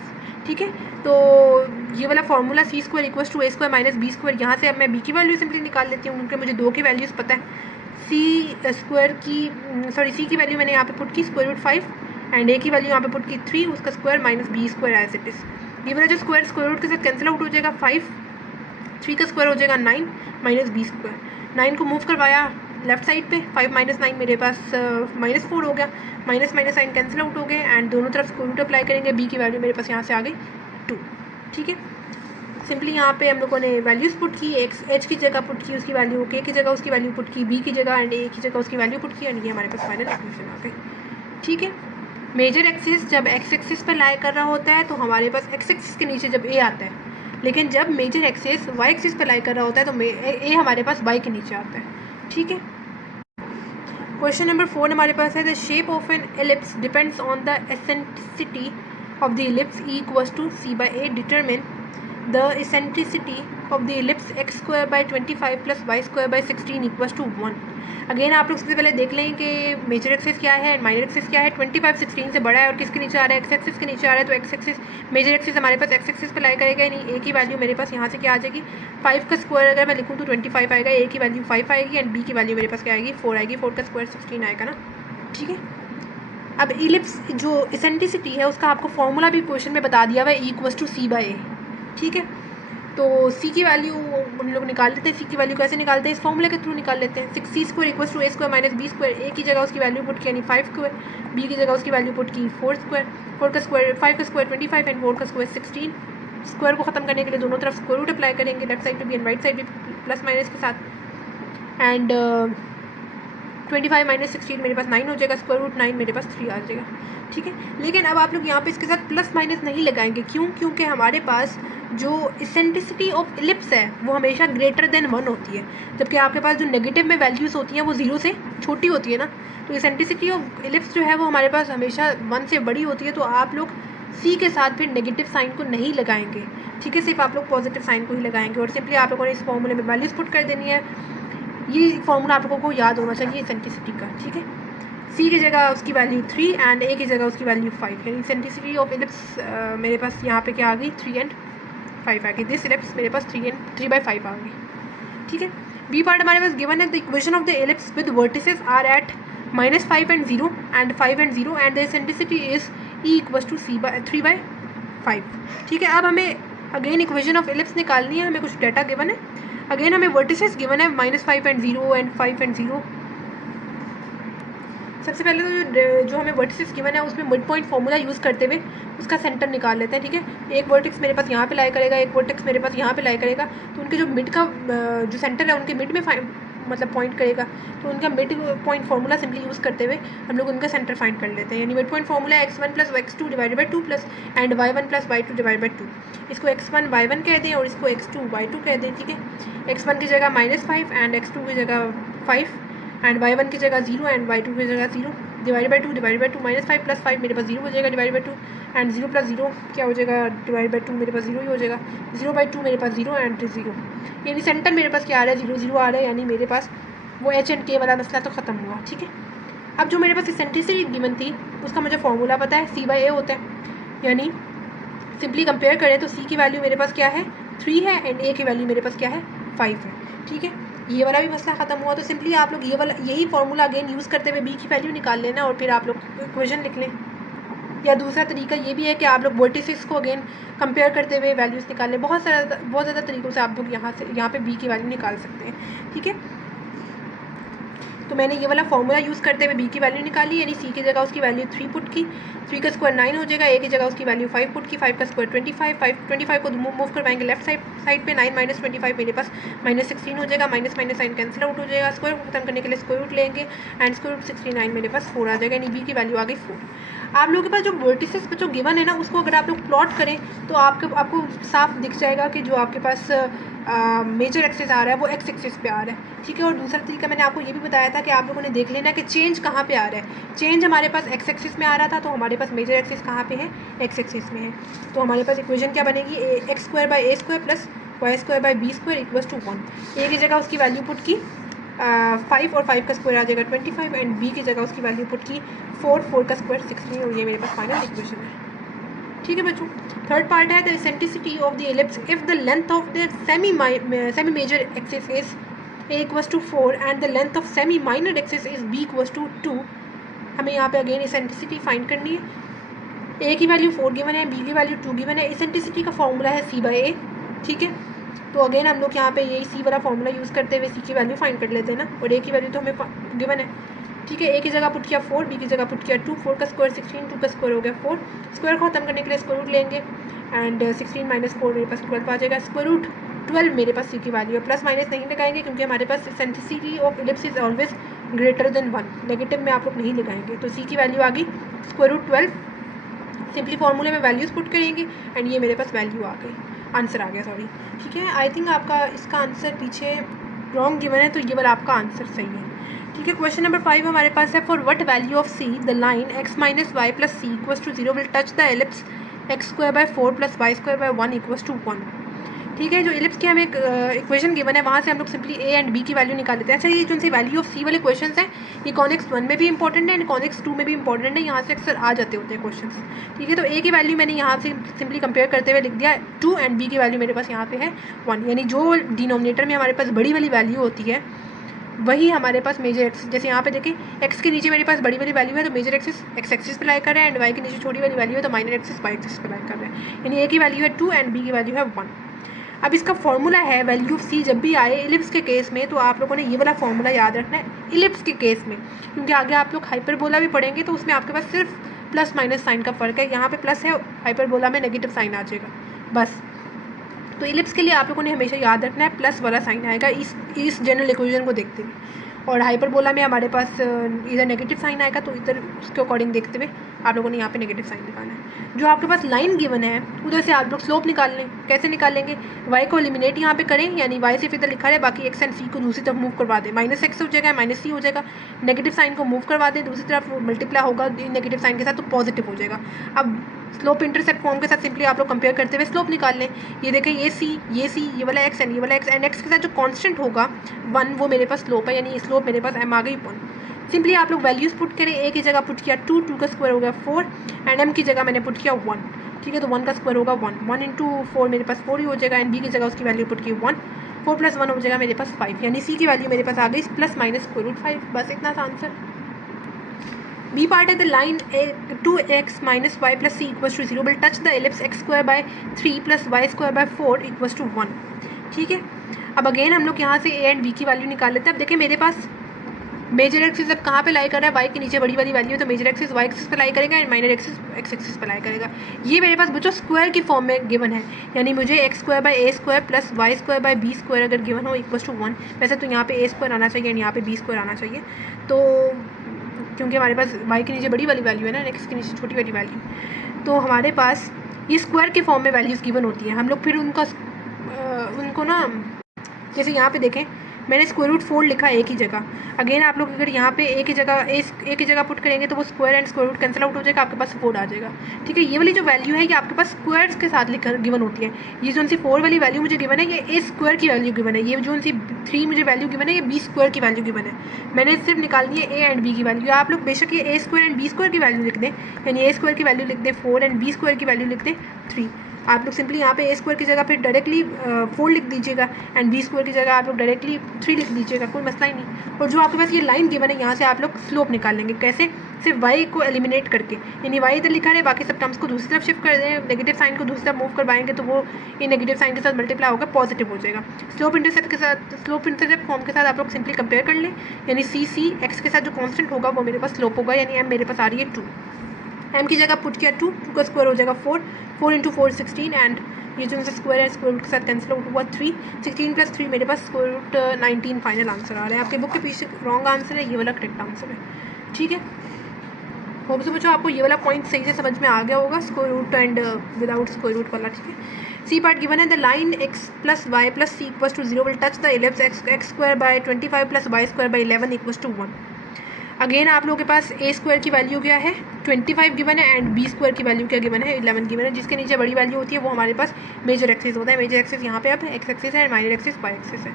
ठीक है, तो ये वाला formula C square equals to A square minus B square, यहाँ से अब मैं बी की वैल्यू सिंपली निकाल लेती हूँ क्योंकि मुझे 2 की वैल्यूज़ पता है। सी की वैल्यू मैंने यहाँ पे पुट की स्क्वायर रूट 5 एंड ए की वैल्यू यहाँ पे पुट की 3, उसका square minus B square as it is. ये वाला जो स्क्वायर रूट के साथ कैंसिल आउट हो जाएगा, 5 3 का स्क्वायर हो जाएगा 9 माइनस बी स्क्वायर। 9 को मूव करवाया लेफ्ट साइड पे, 5 माइनस 9 मेरे पास -4 हो गया। Minus minus sign cancel out हो गए एंड दोनों तरफ स्क्वायर रूट अप्लाई करेंगे। बी की वैल्यू मेरे पास यहाँ से आ गई 2। ठीक है, सिंपली यहाँ पे हम लोगों ने वैल्यूज़ पुट की, एच की जगह पुट की उसकी वैल्यू, के की जगह उसकी वैल्यू पुट की, बी की जगह एंड ए की जगह उसकी वैल्यू पुट की, एंड ये हमारे पास फाइनल इक्वेशन आ गई। ठीक है, मेजर एक्सिस जब एक्स एक्सिस पर लाई कर रहा होता है तो हमारे पास एक्स एक्सिस के नीचे जब ए आता है, लेकिन जब मेजर एक्सिस वाई एक्सिस पर लाई कर रहा होता है तो ए हमारे पास वाई के नीचे आता है। ठीक है, क्वेश्चन नंबर 4 हमारे पास है the shape of an ellipse depends on the eccentricity of the ellipse E equals to C by A. Determine the eccentricity of the ellipse X square by 25 plus Y square by 16 equals to 1। Again आप लोग सबसे पहले देख लें कि major axis क्या है and minor axis क्या है। 25 16 से बड़ा है और किसके नीचे आ रहा है, एक्स एक्सिस के नीचे आ रहा है। तो एक्स एक्सिस मेजर एक्सिस हमारे पास एक्स एक्सिस पर लाई करेगा, यानी ए की वैल्यू मेरे पास यहाँ से क्या आ जाएगी, 5 का स्क्वायर अगर मैं लिखूँ तो 25 आएगा, ए की वैल्यू 5 आएगी एंड बी की वैल्यू मेरे पास क्या आएगी, 4 आएगी। 4 का स्क्वायर 16 आएगा ना। ठीक है, अब इलिप्स जो एसेंट्रिसिटी है उसका आपको फॉर्मूला भी क्वेश्चन में बता दिया हुआ है, E equals to C by A. ठीक है, तो सी की वैल्यू हम लोग निकाल लेते हैं। सी की वैल्यू कैसे निकालते हैं, इस फॉर्मूले के थ्रू निकाल लेते हैं। 6c स्क्वायर equals to A square minus B square. A की जगह उसकी वैल्यू पुट की यानी 5 स्क्वायर, बी की जगह उसकी वैल्यू पुट की 4 स्क्वायर। 4 का स्क्वायर 5 का स्क्वायर 25 एंड 4 का स्क्वायर 16। स्क्वायर को खत्म करने के लिए दोनों तरफ स्क्वायर रूट अप्लाई करेंगे, लेफ्ट साइड पे भी एंड राइट साइड भी प्लस माइनस के साथ। एंड 25 माइनस 16 मेरे पास 9 हो जाएगा, स्क्वायर रूट 9 मेरे पास 3 आ जाएगा। ठीक है, लेकिन अब आप लोग यहाँ पे इसके साथ प्लस माइनस नहीं लगाएंगे, क्यों, क्योंकि हमारे पास जो एसेंट्रिसिटी ऑफ इलिप्स है वो हमेशा ग्रेटर देन 1 होती है, जबकि आपके पास जो नेगेटिव में वैल्यूज़ होती हैं वो 0 से छोटी होती है ना। तो एसेंट्रिसिटी ऑफ इलिप्स जो है वो हमारे पास हमेशा 1 से बड़ी होती है। तो आप लोग सी के साथ फिर नेगेटिव साइन को नहीं लगाएंगे। ठीक है, सिर्फ आप लोग पॉजिटिव साइन को ही लगाएंगे और सिंपली आप लोगों ने इस फॉर्मूले में वैल्यूज़ पुट कर देनी है। ये फॉर्मूला आप लोगों को याद होना चाहिए एसेंट्रिसिटी का। ठीक है, सी की जगह उसकी वैल्यू 3 एंड ए की जगह उसकी वैल्यू 5, यानी एसेंट्रिसिटी ऑफ इलिप्स मेरे पास यहाँ पे क्या आ गई, 3 एंड 5 आ गई। दिस इलिप्स मेरे पास 3/5 आ गई। ठीक है, बी पार्ट हमारे पास गिवन है the equation of the ellipse with vertices are at -5 and 0 and 5 and 0 and the eccentricity is E equals to 3/5। ठीक है, अब हमें अगेन इक्वेशन ऑफ इलिप्स निकालनी है। हमें कुछ डाटा गिवन है, अगेन हमें वर्टिसेस गिवन है -5 and 0 एंड 5 and 0। सबसे पहले तो जो हमें वर्टिसेस गिवन है उसमें मिड पॉइंट फार्मूला यूज़ करते हुए उसका सेंटर निकाल लेते हैं। ठीक है, एक वर्टेक्स मेरे पास यहाँ पे लाई करेगा, एक वर्टेक्स मेरे पास यहाँ पे लाई करेगा, तो उनके जो मिड का जो सेंटर है उनके मिड में मतलब पॉइंट करेगा, तो उनका mid point formula simply use करते हुए हम लोग उनका सेंटर फाइंड कर लेते हैं। यानी mid point formula x1 + x2 divided by 2 plus and y1 + y2 divide by 2। इसको x1 y1 कह दें और इसको x2 y2 कह दें, ठीक है। x1 की जगह -5 एंड x2 की जगह 5 एंड y1 की जगह 0 एंड y2 की जगह 0 डिवाइड बाई 2 डिवाइड बाई 2 -5 + 5 मेरे पास 0 हो जाएगा डिवाइड बाई 2 एंड 0 + 0 क्या हो जाएगा डिवाइड बाई 2 मेरे पास 0 ही हो जाएगा। 0/2 मेरे पास 0 एंड 0, यानी सेंटर मेरे पास क्या आ रहा है 0 0 आ रहा है, यानी मेरे पास वो एच एंड के वाला मसला तो ख़त्म हुआ, ठीक है। अब जो मेरे पास इसेंट्रिसिटी गिवन थी उसका मुझे फॉर्मूला पता है, C/A होता है। यानी सिंपली कंपेयर करें तो C की वैल्यू मेरे पास क्या है 3 है एंड A की वैल्यू मेरे पास क्या है 5 है, ठीक है। ये वाला भी मसला ख़त्म हुआ। तो सिंपली आप लोग ये वाला यही फार्मूला अगेन यूज़ करते हुए B की वैल्यू निकाल लेना और फिर आप लोग इक्वेशन लिख लें। या दूसरा तरीका ये भी है कि आप लोग वर्टिसेस को अगेन कंपेयर करते हुए वैल्यूज़ निकाल लें। बहुत ज़्यादा तरीक़ों से आप लोग यहाँ पे B की वैल्यू निकाल सकते हैं, ठीक है। तो मैंने ये वाला फार्मूला यूज़ करते हुए B की वैल्यू निकाली, यानी C की जगह उसकी वैल्यू 3 पुट की, 3 का स्क्वायर 9 हो जाएगा। A की जगह उसकी वैल्यू 5 पुट की, 5 का स्क्वायर 25 को मूव करवाएंगे लेफ्ट साइड पे। 9 - 25 मेरे पास -16 हो जाएगा, माइनस साइन कैंसिल आउट हो जाएगा। स्क्वायर को खत्म करने के लिए स्क्वायर रूट लेंगे एंड स्क्वायर रूट 69 मेरे पास 4 आ जाएगा, यानी B की वैल्यू आ गई 4। आप लोगों के पास जो वर्टिसेस जो गिवन है ना उसको अगर आप लोग प्लॉट करें तो आपको साफ दिख जाएगा कि जो आपके पास मेजर एक्सिस आ रहा है वो एक्स एक्सिस पे आ रहा है, ठीक है। और दूसरा तरीका मैंने आपको ये भी बताया था कि आप लोगों ने देख लेना कि चेंज कहाँ पे आ रहा है। चेंज हमारे पास एक्स एक्सिस में आ रहा था, तो हमारे पास मेजर एक्सिस कहाँ पे है एक्स एक्सिस में है। तो हमारे पास इक्वेशन क्या बनेगी x² / a² + y² / b² = 1। ए की जगह उसकी वैल्यू पुट की 5 और 5 का स्क्वायर आ जाएगा 25 एंड b की जगह उसकी वैल्यू पुट की 4 का स्क्वायर 16 और ये मेरे पास फाइनल इक्वेशन है, ठीक है बच्चों। थर्ड पार्ट है the eccentricity of the ellipse if the length of the semi major axis is a = 4 and the length of semi minor axis is b = 2। हमें यहाँ पे अगेन इसेंट्रिसिटी फाइंड करनी है। a की वैल्यू 4 गिवन है, b की value 2 given है। Eccentricity का फॉर्मूला है C/A, ठीक है। तो अगेन हम लोग यहाँ पे यही C वाला फॉर्मूला यूज़ करते हुए C की वैल्यू फाइंड कर लेते हैं ना, और A की वैल्यू तो हमें गिवन है, ठीक है। A की जगह पुट किया 4, B की जगह पुट किया 2, 4 का स्क्वायर 16, 2 का स्क्वायर हो गया 4। स्क्वायर को खत्म करने के लिए स्क्वायर रूट लेंगे एंड 16 - 4 मेरे पास 12 आ जाएगा। स्क्वायर रूट 12 मेरे पास C की वैल्यू है। प्लस माइनस नहीं लगाएंगे क्योंकि हमारे पास eccentricity of ellipse is always greater than 1, negative में आप लोग नहीं लगाएंगे। तो C की वैल्यू आ गई स्क्वायर रूट 12। सिंपली फार्मूले में वैल्यूज़ पुट करेंगे एंड ये मेरे पास वैल्यू आ गई, आंसर आ गया, सॉरी, ठीक है। आई थिंक आपका इसका आंसर पीछे रॉन्ग गिवन है, तो ये वाला आपका आंसर सही है, ठीक है। क्वेश्चन नंबर 5 हमारे पास है for what value of C the line x - y + c = 0 will touch the ellipse x² / 4 + y² / 1 = 1, ठीक है। जो एलिप्स की हमें इक्वेशन गिवन है वहाँ से हम लोग सिंपली A एंड B की वैल्यू निकाल लेते हैं। अच्छा, ये जो सी वैल्यू ऑफ C वाले क्वेश्चन हैं ये कॉनिक्स 1 में भी इंपॉर्टेंट है एंड कॉनिक्स 2 में भी इंपॉर्टेंट है, यहाँ से अक्सर आ जाते होते हैं क्वेश्चन, ठीक है। तो A की वैल्यू मैंने यहाँ से सिंपली कंपेयर करते हुए लिख दिया 2 एंड B की वैल्यू मेरे पास यहाँ पे है 1, यानी जो डिनोमिनेटर में हमारे पास बड़ी वाली वैल्यू होती है वही हमारे पास मेजर एक्सिस, जैसे यहाँ पे देखें x के नीचे मेरे पास बड़ी वाली वैल्यू है तो मेजर एक्सिस x एक्सिस पे लाई कर रहा है एंड y के नीचे छोटी वाली वैल्यू है तो माइनर एक्सिस y एक्सिस पे लाई कर रहा है, यानी A की वैल्यू है 2 एंड B की वैल्यू है 1। अब इसका फॉर्मूला है वैल्यू ऑफ C जब भी आए इलिप्स के केस में तो आप लोगों ने ये वाला फॉर्मूला याद रखना है इलिप्स के केस में, क्योंकि आगे आप लोग हाइपरबोला भी पढ़ेंगे तो उसमें आपके पास सिर्फ प्लस माइनस साइन का फ़र्क है। यहाँ पे प्लस है, हाइपरबोला में नेगेटिव साइन आ जाएगा बस। तो इलिप्स के लिए आप लोगों ने हमेशा याद रखना है प्लस वाला साइन आएगा इस जनरल इक्वेशन को देखते हुए, और हाइपरबोला में हमारे पास इधर नेगेटिव साइन आएगा तो इधर उसके अकॉर्डिंग देखते हुए आप लोगों ने यहाँ पे नेगेटिव साइन निकालना है। जो आपके पास लाइन गिवन है उधर से आप लोग स्लोप निकाल लें। कैसे निकालेंगे, y को एलिमिनेट यहाँ पे करें, यानी y सिर्फ इधर लिखा है, बाकी x एंड c को दूसरी तरफ मूव करवा दें, -x हो जाएगा -c हो जाएगा। नेगेटिव साइन को मूव करवा दें, दूसरी तरफ मल्टीप्लाई होगा नेगेटिव साइन के साथ तो पॉजिटिव हो जाएगा। अब स्लोप इंटरसेप्ट फॉर्म के साथ सिंपली आप लोग कंपेयर करते हुए स्लोप निकाल लें। ये देखें ये c ये वाला x एंड ये वाला x एंड x के साथ जो कांस्टेंट होगा 1 वो मेरे पास स्लोप है, यानी स्लोप मेरे पास m आ गई 1। सिंपली आप लोग वैल्यूज़ पुट करें, a की जगह पुट किया 2, 2 का स्क्वायर हो गया 4 एंड m की जगह मैंने पुट किया 1, ठीक है। तो 1 का स्क्वायर होगा 1 इंटू 4 मेरे पास 4 ही हो जाएगा एंड b की जगह उसकी वैल्यू पुट की 1, 4 + 1 हो जाएगा मेरे पास 5, यानी c की वैल्यू मेरे पास आ गई प्लस माइनस स्क्वायर रूट 5, बस इतना सा आंसर। B part है the line 2x - y + c = 0 will touch the ellipse x² / 3 + y² / 4 = 1, ठीक है। अब अगेन हम लोग यहाँ से a एंड b की वैल्यू निकाल लेते हैं। अब देखिए मेरे पास मेजर एक्सिस अब कहाँ पे लाई कर रहा है, वाई के नीचे बड़ी वाली वैल्यू है, तो मेजर एक्सिस वाई एक्सिस पे लाई करेगा and minor axis x axis पे लाई करेगा। ये मेरे पास बच्चों स्क्वायर की फॉर्म में गिवन है, यानी मुझे X square by A square plus Y square by B square अगर गिवन हो इक्वल टू 1, वैसे तो यहाँ पे ए स्क्वायर आना चाहिए एंड यहाँ पे बी स्क्वायर आना चाहिए, तो क्योंकि हमारे पास वाई के नीचे बड़ी वाली वैल्यू है ना, एक्स के नीचे छोटी वाली वैल्यू, तो हमारे पास ये स्क्वायर के फॉर्म में वैल्यूज़ गिवन होती हैं। हम लोग फिर उनको ना, जैसे यहाँ पे देखें मैंने स्क्वायर रूट 4 लिखा एक ही जगह। अगेन आप लोग अगर यहाँ पे एक ही जगह पुट करेंगे तो वो square and square root cancel out हो जाएगा, आपके पास 4 आ जाएगा। ठीक है, ये वाली जो वैल्यू है ये आपके पास स्क्वायर्स के साथ लिखकर गिवन होती है। ये जो सी 4 वाली वैल्यू मुझे गिवन है ये ए स्क्वायर की वैल्यू गिवन है, ये जो सी 3 मुझे वैल्यू गिवन है ये बी स्क्वायर की वैल्यू गिवन है। मैंने सिर्फ निकालनी है ए एंड बी की वैल्यू। आप लोग बेशक ये ए स्क्वायर एंड बी स्क्वायर की वैल्यू लिख दें, यानी ए स्क्वायर की वैल्यू लिख दें 4 एंड बी स्क्वायर की वैल्यू लिख दें 3। आप लोग सिंपली यहाँ पे ए स्क्वायर की जगह फिर डायरेक्टली 4 लिख दीजिएगा एंड बी स्क्वायर की जगह आप लोग डायरेक्टली 3 लिख दीजिएगा, कोई मसला ही नहीं। और जो आपके पास ये लाइन गिवन है यहाँ से आप लोग स्लोप निकाल लेंगे, कैसे, सिर्फ वाई को एलिमिनेट करके, यानी वाई इधर लिखा है, बाकी सब टर्म्स को दूसरी तरफ शिफ्ट कर दें, नेगेटिव साइन को दूसरी तरफ मूव करवाएंगे तो वो ये नेगेटिव साइन के साथ मल्टीप्लाई होकर पॉजिटिव हो जाएगा। स्लोप इंटरसेप्ट फॉर्म के साथ आप लोग सिंपली कंपेयर कर लें, यानी सी एक्स के साथ जो कॉन्स्टेंट होगा वो मेरे पास स्लोप होगा, यानी एम मेरे पास आ रही है 2। एम की जगह पुट किया 2 का स्क्वायर हो जाएगा 4 इंटू 4 16 एंड ये जो स्क्वायर है स्क्वायर रूट के साथ कैंसिल आउट हुआ 3, 16 प्लस 3 मेरे पास स्क्वायर रूट 19 फाइनल आंसर आ रहा है। आपके बुक के पीछे रॉन्ग आंसर है, ये वाला करेक्ट आंसर है। ठीक है, होप सो बच्चों आपको ये वाला पॉइंट सही से समझ में आ गया होगा, square root and without square root वाला। ठीक है, सी पार्ट गिवन है the line X plus Y plus C equals to 0 will touch the ellipse X square by 25 plus Y square by 11 equals to 1। Again आप लोगों के पास ए square की value क्या है 25 गिवन है एंड बी स्क्वायर की value क्या गिवन है 11 गिवन है, जिसके नीचे बड़ी वैल्यू होती है वो हमारे पास मेजर एक्सिस होता है। मेजर एक्सिस यहाँ पे अब एक्स एक्सिस है and minor axis Y axis है।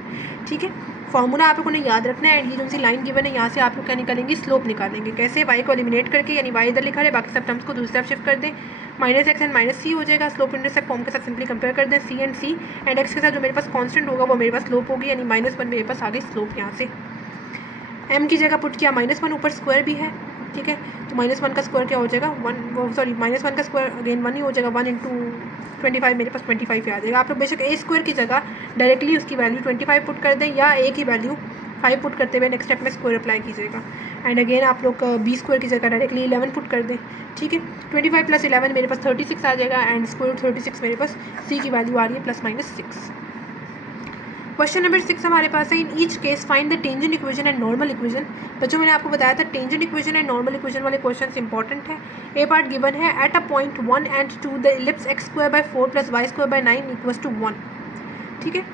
ठीक है, फॉर्मूला आप लोगों ने याद रखना है एंड ये जो सी लाइन गिवन है यहाँ से आप लोग क्या निकालेंगे, स्लोप निकालेंगे। कैसे, वाई को एलिमिनेट करके, यानी वाई इधर लिखा है बाकी सब टर्म्स को दूसरी तरफ शिफ्ट कर दें, minus x and minus C हो जाएगा। स्लोप इंटरसेप्ट फॉर्म के साथ सिंपली कंपेयर कर दें सी एंड एक्स के साथ जो मेरे पास कॉन्स्टेंट होगा वो मेरे पास स्लोप होगी, यानी -1 मेरे पास आ गई स्लोप यहाँ से। एम की जगह पुट किया -1, ऊपर स्क्वायर भी है। ठीक है, तो -1 का स्क्वायर क्या हो जाएगा -1 का स्क्वायर अगेन 1 ही हो जाएगा, 1 इंटू 25 मेरे पास 25 ही आ जाएगा। आप लोग बेशक ए स्क्वायर की जगह डायरेक्टली उसकी वैल्यू 25 पुट कर दें या ए की वैल्यू 5 पुट करते हुए नेक्स्ट स्टेप में स्क्वायर अप्लाई कीजिएगा एंड अगेन आप लोग बी स्क्वायर की जगह डायरेक्टली 11 पुट कर दें। ठीक है, 25 प्लस 11 मेरे पास 36 आ जाएगा एंड स्क्वायर रूट 36 मेरे पास सी की वैल्यू आ रही है +-6। क्वेश्चन नंबर 6 हमारे पास है in each case find the tangent equation and normal equation. बच्चों मैंने आपको बताया था tangent equation and normal equation वाले क्वेश्चन इंपॉर्टेंट है। ए पार्ट गिवन है at a point 1 and 2 the ellipse X square by 4 plus Y square by 9 equals to 1। ठीक है,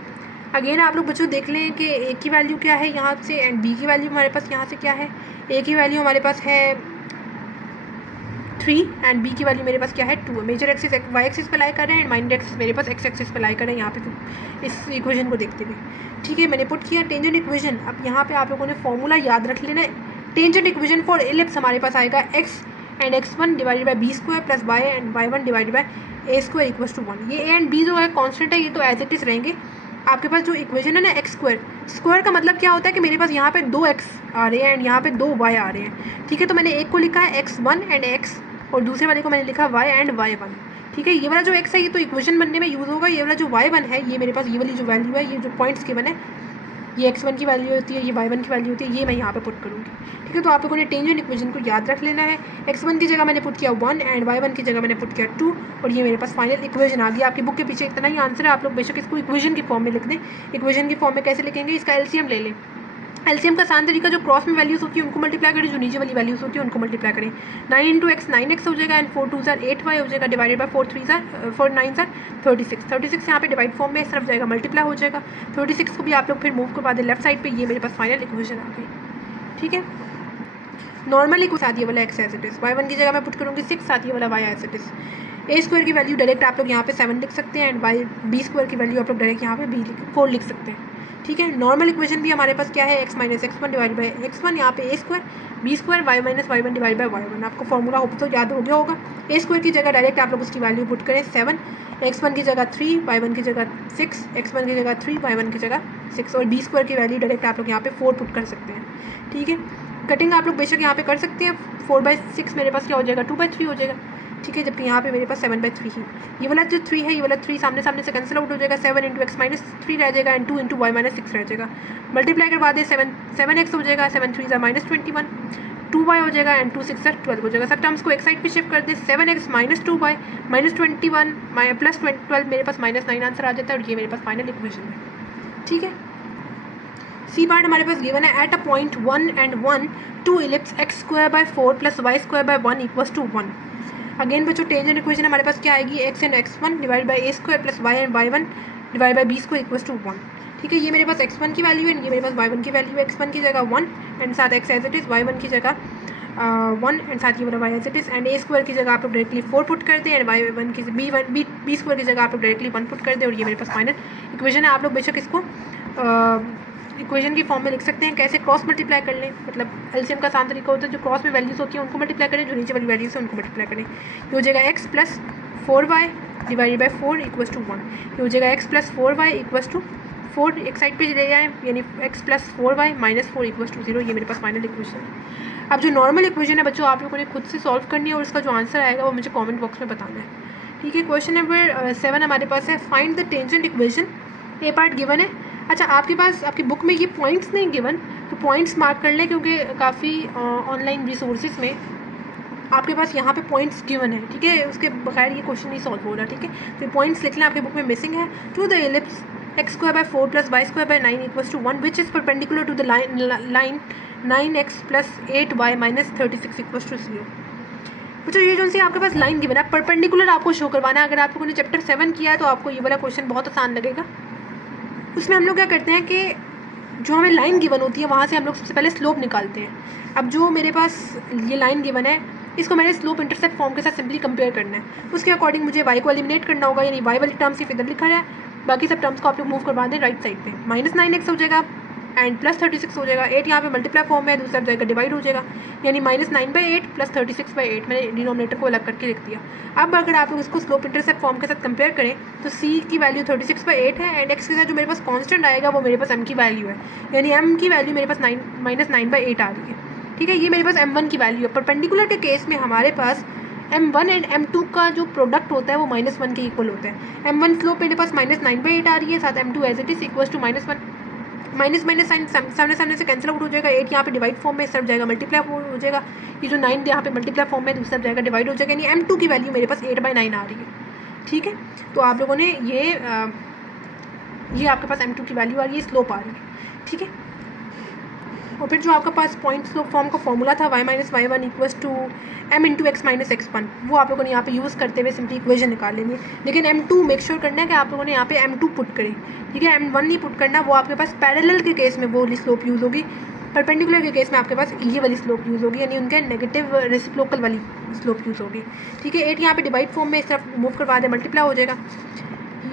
अगेन आप लोग बच्चों देख लें कि ए की वैल्यू क्या है यहाँ से एंड बी की वैल्यू हमारे पास यहाँ से क्या है। ए की वैल्यू हमारे पास है 3 एंड बी की वैल्यू मेरे पास क्या है 2 है। मेजर एक्सिस वाई एक्सिस पे लाई कर रहे हैं एंड माइनर एक्सिस मेरे पास एक्स एक्सिस पे लाई कर रहे हैं यहाँ पे इस इक्वेशन को देखते हुए। ठीक है, मैंने पुट किया टेंजेंट इक्वेशन। अब यहाँ पे आप लोगों ने फॉर्मूला याद रख लेना है। टेंजेंट इक्वेशन फॉर एलिप्स हमारे पास आएगा X and x1 divided by B square plus Y and y1 divided by A square equals to 1। ये ए एंड बी जो है कॉन्स्टेंट है, ये तो एज इट इज रहेंगे। आपके पास जो इक्वेशन है ना एक्स स्क्वायर का मतलब क्या होता है कि मेरे पास यहाँ पे 2 x आ रहे हैं एंड यहाँ पे 2 y आ रहे हैं। ठीक है, तो मैंने एक को लिखा है x1 एंड x और दूसरे वाले को मैंने लिखा y एंड y1। ठीक है, ये वाला जो x है ये तो इक्वेशन बनने में यूज़ होगा, ये वाला जो y1 है ये मेरे पास ये वाली जो वैल्यू है, ये जो पॉइंट्स के बने ये x1 की वैल्यू होती है, ये y1 की वैल्यू होती है, ये मैं यहाँ पे पुट करूँगी। ठीक है, तो आप लोगों ने टेंजेंट इक्वेशन को याद रख लेना है। x1 की जगह मैंने पुट किया 1 एंड y1 की जगह मैंने पुट किया 2 और ये मेरे पास फाइनल इक्वेशन आ गई। आपकी बुक के पीछे इतना ही आंसर है, आप लोग बेशक इसको इक्वेशन की फॉर्म में लिख दें। इक्वेशन की फॉर्म में कैसे लिखेंगे, इसका एलसीएम ले लें। एलसीएम का आसान तरीका जो क्रॉस में वैल्यूज़ होती है उनको मल्टीप्लाई करें, जो नीचे वाली वैल्यूज़ होती है उनको मल्टीप्लाई करें। 9 इंटू एक्स 9x हो जाएगा एंड 4 2 8y हो जाएगा डिवाइडेड बाई 4 9 36। 36 यहाँ पे डिवाइड फॉर्म में इस तरफ जाएगा, मल्टीप्लाई हो जाएगा। 36 को भी आप लोग फिर मूव करवा दें लेफ्ट साइड पे, ये मेरे पास फाइनल इक्वेशन आ गई। ठीक है, नॉर्मली को साथ ये वाला x as it is, y1 की जगह मैं पुट करूँगी 6, साथ ये वाला y as it is. A square की वैल्यू डायरेक्ट आप लोग यहाँ पे 7 लिख सकते हैं एंड बी स्क्वायर की वैल्यू आप लोग डायरेक्ट यहाँ पे 4 लिख सकते हैं। ठीक है, नॉर्मल इक्वेशन भी हमारे पास क्या है x minus x1 divide by x1, यहाँ पे A square B square y minus y1 divide by y1। आपको फॉर्मूला होप तो याद हो गया होगा। ए स्क्वायर की जगह डायरेक्ट आप लोग उसकी वैल्यू पुट करें 7, x1 की जगह 3, y1 की जगह 6, x1 की जगह 3, y1 की जगह 6 और बी स्क्वायर की वैल्यू डायरेक्ट आप लोग यहाँ पे 4 पुट कर सकते हैं। ठीक है, कटिंग आप लोग बेशक यहाँ पे कर सकते हैं। 4/6 मेरे पास क्या हो जाएगा 2/3 हो जाएगा। ठीक है, जबकि यहाँ पे मेरे पास 7/3 ही। ये वाला जो 3 है, ये वाला 3 सामने सामने से कैंसिल आउट हो जाएगा, 7 इंटू एक्स माइनस 3 रह जाएगा एंड 2 इंटू वाई माइनस 6 रह जाएगा। मल्टीप्लाई करवा दे, 7x हो जाएगा, 7 3 माइनस 21, 2y हो जाएगा एंड 2 6 12 हो जाएगा। सब टर्म्स को एक साइड पे शिफ्ट कर दे, 7x minus 2y minus 21 plus 12 मेरे पास -9 आंसर आ जाता है और ये मेरे पास फाइनल इक्वेशन है। ठीक है, सी पार्ट हमारे पास गिवन है, at a point 1 and 1 2 ellipse x² / 4 + y² / 1 = 1। Again बच्चों टेंजेंट इक्वेशन हमारे पास क्या आएगी, x and x1 divide by a² + y and y1 divide by b² = 1। ठीक है, ये मेरे पास x1 की वैल्यू है, ये मेरे पास y1 की वैल्यू है। x1 की जगह 1 एंड साथ x as it is, y1 की जगह 1 एंड साथ ये वाला y as it is and a² की जगह आप लोग डायरेक्टली 4 पुट कर दें एंड y1 की b² की जगह आप लोग डायरेक्टली 1 पुट कर दें और ये मेरे पास फाइनल इक्वेशन है। आप लोग बेशक इसको इक्वेशन की फॉर्म में लिख सकते हैं, कैसे क्रॉस मल्टीप्लाई कर लें, मतलब एलसीएम का आसान तरीका होता है, जो क्रॉस में वैल्यूज़ होती हैं उनको मल्टीप्लाई करें, जो नीचे वाली वैल्यूज़ है उनको मल्टीप्लाई करें। ये हो जाएगा x + 4y डिवाइडेड बाई 4 = 1। ये हो जाएगा x + 4y = 4, एक साइड पे ले जाएँ, यानी x + 4y - 4 = 0। ये मेरे पास फाइनल इक्वेशन है। अब जो नॉर्मल इक्वेशन है बच्चों, आप लोगों ने खुद से सॉल्व करनी है और उसका जो आंसर आएगा वो मुझे कॉमेंट बॉक्स में बताना है। ठीक है, क्वेश्चन नंबर 7 हमारे पास है, find the tangent equation. A part given है। अच्छा, आपके पास आपकी बुक में ये पॉइंट्स नहीं गिवन, तो पॉइंट्स मार्क कर लें, क्योंकि काफ़ी ऑनलाइन रिसोर्सेज में आपके पास यहाँ पे पॉइंट्स गिवन है। ठीक है, उसके बगैर ये क्वेश्चन नहीं सॉल्व हो रहा। ठीक है, तो पॉइंट्स लिख लें, आपके बुक में मिसिंग है। To the ellipse x² / 4 + y² / 9 = 1 which is perpendicular to the line 9x + 8y - 36 = 0। बच्चों ये जो सी आपके पास लाइन गिवन है, परपेंडिकुलर आपको शो करवाना है। अगर आप लोगों ने चैप्टर 7 किया है तो आपको ये वाला क्वेश्चन बहुत आसान लगेगा। उसमें हम लोग क्या करते हैं कि जो हमें लाइन गिवन होती है वहाँ से हम लोग सबसे पहले स्लोप निकालते हैं। अब जो मेरे पास ये लाइन गिवन है, इसको मैंने स्लोप इंटरसेप्ट फॉर्म के साथ सिंपली कंपेयर करना है। उसके अकॉर्डिंग मुझे y को एलिमिनेट करना होगा, यानी y वाली टर्म सिर्फ इधर लिखा है, बाकी सब टर्म्स को आप लोग मूव करवा दें राइट साइड पे। -9x हो जाएगा एंड +36 हो जाएगा। 8 यहाँ पे मल्टीप्लाई फॉर्म में, दूसरा जाएगा डिवाइड हो जाएगा, यानी -9/8 + 36/8 मैंने डिनोमिनेटर को अलग करके लिख दिया। अब अगर आप लोग इसको स्लोप इंटरसेप्ट फॉर्म के साथ कंपेयर करें तो c की वैल्यू 36/8 है एंड x के साथ जो मेरे पास कांस्टेंट आएगा वो मेरे पास m की वैल्यू है, यानी m की वैल्यू मेरे पास -9/8 आ रही है। ठीक है, ये मेरे पास m1 की वैल्यू है। परपेंडिकुलर के केस में हमारे पास m1 एंड m2 का जो प्रोडक्ट होता है वो -1 के इक्वल होता है। m1 स्लोप मेरे पास -9/8 आ रही है, साथ m2 as it is equal to -1, minus minus sign सामने सामने से कैंसिल आउट हो जाएगा। 8 यहाँ पे डिवाइड फॉर्म में, इस तरफ जाएगा मल्टीप्लाई हो जाएगा। ये जो 9 यहाँ पे मल्टीप्लाई फॉर्म में, दूसरी तरफ जाएगा डिवाइड हो जाएगा, यानी m2 की वैल्यू मेरे पास 8/9 आ रही है। ठीक है, तो आप लोगों ने ये आपके पास m2 की वैल्यू आ रही है, स्लोप आ रही है। ठीक है, और फिर जो आपके पास पॉइंट स्लोप फॉर्म का फॉर्मूला था y - y1 = m × x - x1, वो आप लोगों ने यहाँ पे यूज़ करते हुए सिंपली इक्वेशन निकाल लेनी है। लेकिन m2 मेक श्योर करना है कि आप लोगों ने यहाँ पे m2 पुट करें। ठीक है, m1 नहीं पुट करना, वो आपके पास पैरेलल के केस में वो वाली स्लोप यूज़ होगी, परपेंडिकुलर के केस में आपके पास ये वाली स्लोप यूज़ होगी, यानी उनके नेगेटिव रेसिप्रोकल वाली स्लोप यूज़ होगी। ठीक है, 8 यहाँ पे डिवाइड फॉर्म में, इस तरफ मूव करवा दें मल्टीप्लाई हो जाएगा,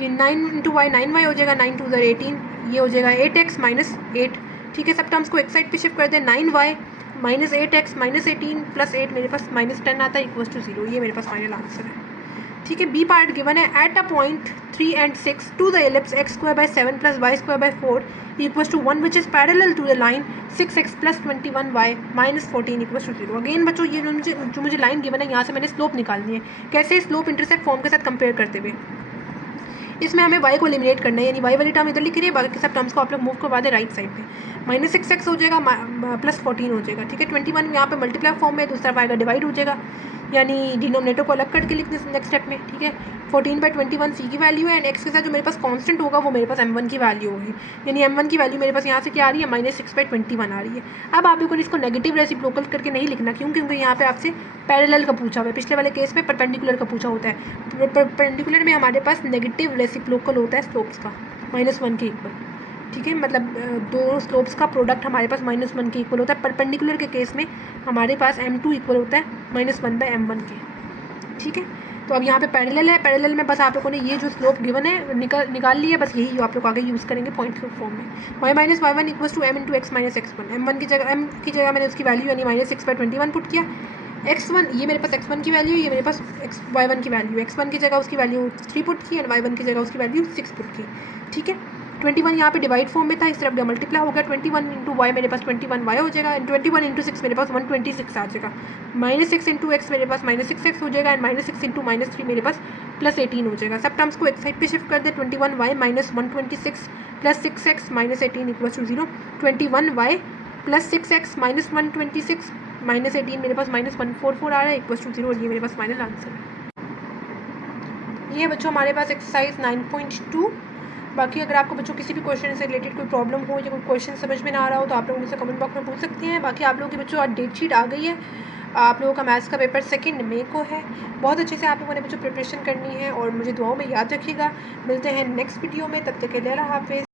ये 9 × y 9y हो जाएगा, 9 2 18, ये हो जाएगा 8x - 8। ठीक है, सब टर्म्स को एक साइड पे शिफ्ट कर दें, 9y - 8x - 18 + 8 मेरे पास -10 आता है = 0। ये मेरे पास फाइनल आंसर है। ठीक है, बी पार्ट गिवन है, at a point 3 and 6 to the ellipse x² / 7 + y² / 4 = 1 which is parallel to the line 6x + 21y - 14 = 0। Again बच्चों ये जो मुझे लाइन गिवन है, यहाँ से मैंने स्लोप निकालनी है। कैसे? स्लोप इंटरसेप्ट फॉर्म के साथ कंपेयर करते हुए। इसमें हमें y को एलिमिनेट करना है, यानी y वाली टर्म इधर लिख रही है, बाकी सब टर्म्स को आप लोग मूव करवा दें राइट साइड पे। -6x हो जाएगा, +14 हो जाएगा। ठीक है, 21 यहाँ पे मल्टीप्लाई फॉर्म में, दूसरा आएगा डिवाइड हो जाएगा, यानी डिनोमिनेटर को अलग करके लिखने नेक्स्ट स्टेप में। ठीक है, 14/21 c की वैल्यू है एंड x के साथ जो मेरे पास कांस्टेंट होगा वो मेरे पास m1 की वैल्यू होगी, यानी m1 की वैल्यू मेरे पास यहाँ से क्या आ रही है, -6/21 आ रही है। अब आप लोगों ने इसको नेगेटिव रेसिप्रोकल करके नहीं लिखना, क्यों? क्योंकि यहाँ पे आपसे पैरेलल का पूछा हुआ है, पिछले वाले केस में परपेंडिकुलर का पूछा होता है। परपेंडिकुलर में हमारे पास नेगेटिव रेसिप्रोकल होता है स्लोप्स का, -1 के इक्वल। ठीक है, मतलब दो स्लोप्स का प्रोडक्ट हमारे पास -1 के इक्वल होता है। परपेंडिकुलर के केस में हमारे पास m2 इक्वल होता है -1/m1 के। ठीक है, तो अब यहाँ पे पैरेलल है, पैरेलल में बस आप लोगों ने ये जो स्लोप गिवन है निकाल ली है, बस यही आप लोग आगे यूज़ करेंगे पॉइंट स्लोप फॉर्म में। y - y1 = m × x - x1, m1 की जगह मैंने उसकी वैल्यू यानी -6/21 पुट किया। x1 ये मेरे पास x1 की वैल्यू, ये मेरे पास y1 की वैल्यू, x1 की जगह उसकी वैल्यू 3 पुट की एंड y1 की जगह उसकी वैल्यू 6 पुट की। ठीक है, 21 यहाँ पे डिवाइड फॉर्म में था, इस तरफ मल्टीप्लाई हो गया, 21 इंटू वाई मेरे पास 21y हो जाएगा, एंड 21 इंटू 6 मेरे पास 126 आ जाएगा, -6 इंटू एक्स मेरे पास -6x हो जाएगा, एंड -6 इंटू -3 मेरे पास +18 हो जाएगा। सब टर्म्स को एक साइड पे शिफ्ट कर दे, 21y minus 126 plus 6x minus 18 equal to 0, 21y plus 6x minus 126 minus 18 मेरे पास -144 आ रहा है इक्वल टू 0, और ये मेरे पास फाइनल आंसर है। ये बच्चों हमारे पास एक्सरसाइज 9.2। बाकी अगर आपको बच्चों किसी भी क्वेश्चन से रिलेटेड कोई प्रॉब्लम हो या कोई क्वेश्चन समझ में ना आ रहा हो तो आप लोग मुझसे कमेंट बॉक्स में पूछ सकते हैं। बाकी आप लोगों की बच्चों आज डेट शीट आ गई है, आप लोगों का मैथ्स का पेपर 2 मई को है। बहुत अच्छे से आप लोगों ने बच्चों प्रिपरेशन करनी है और मुझे दुआओं में याद रखिएगा। मिलते हैं नेक्स्ट वीडियो में, तब तक के लिए अल्लाह हाफिज़।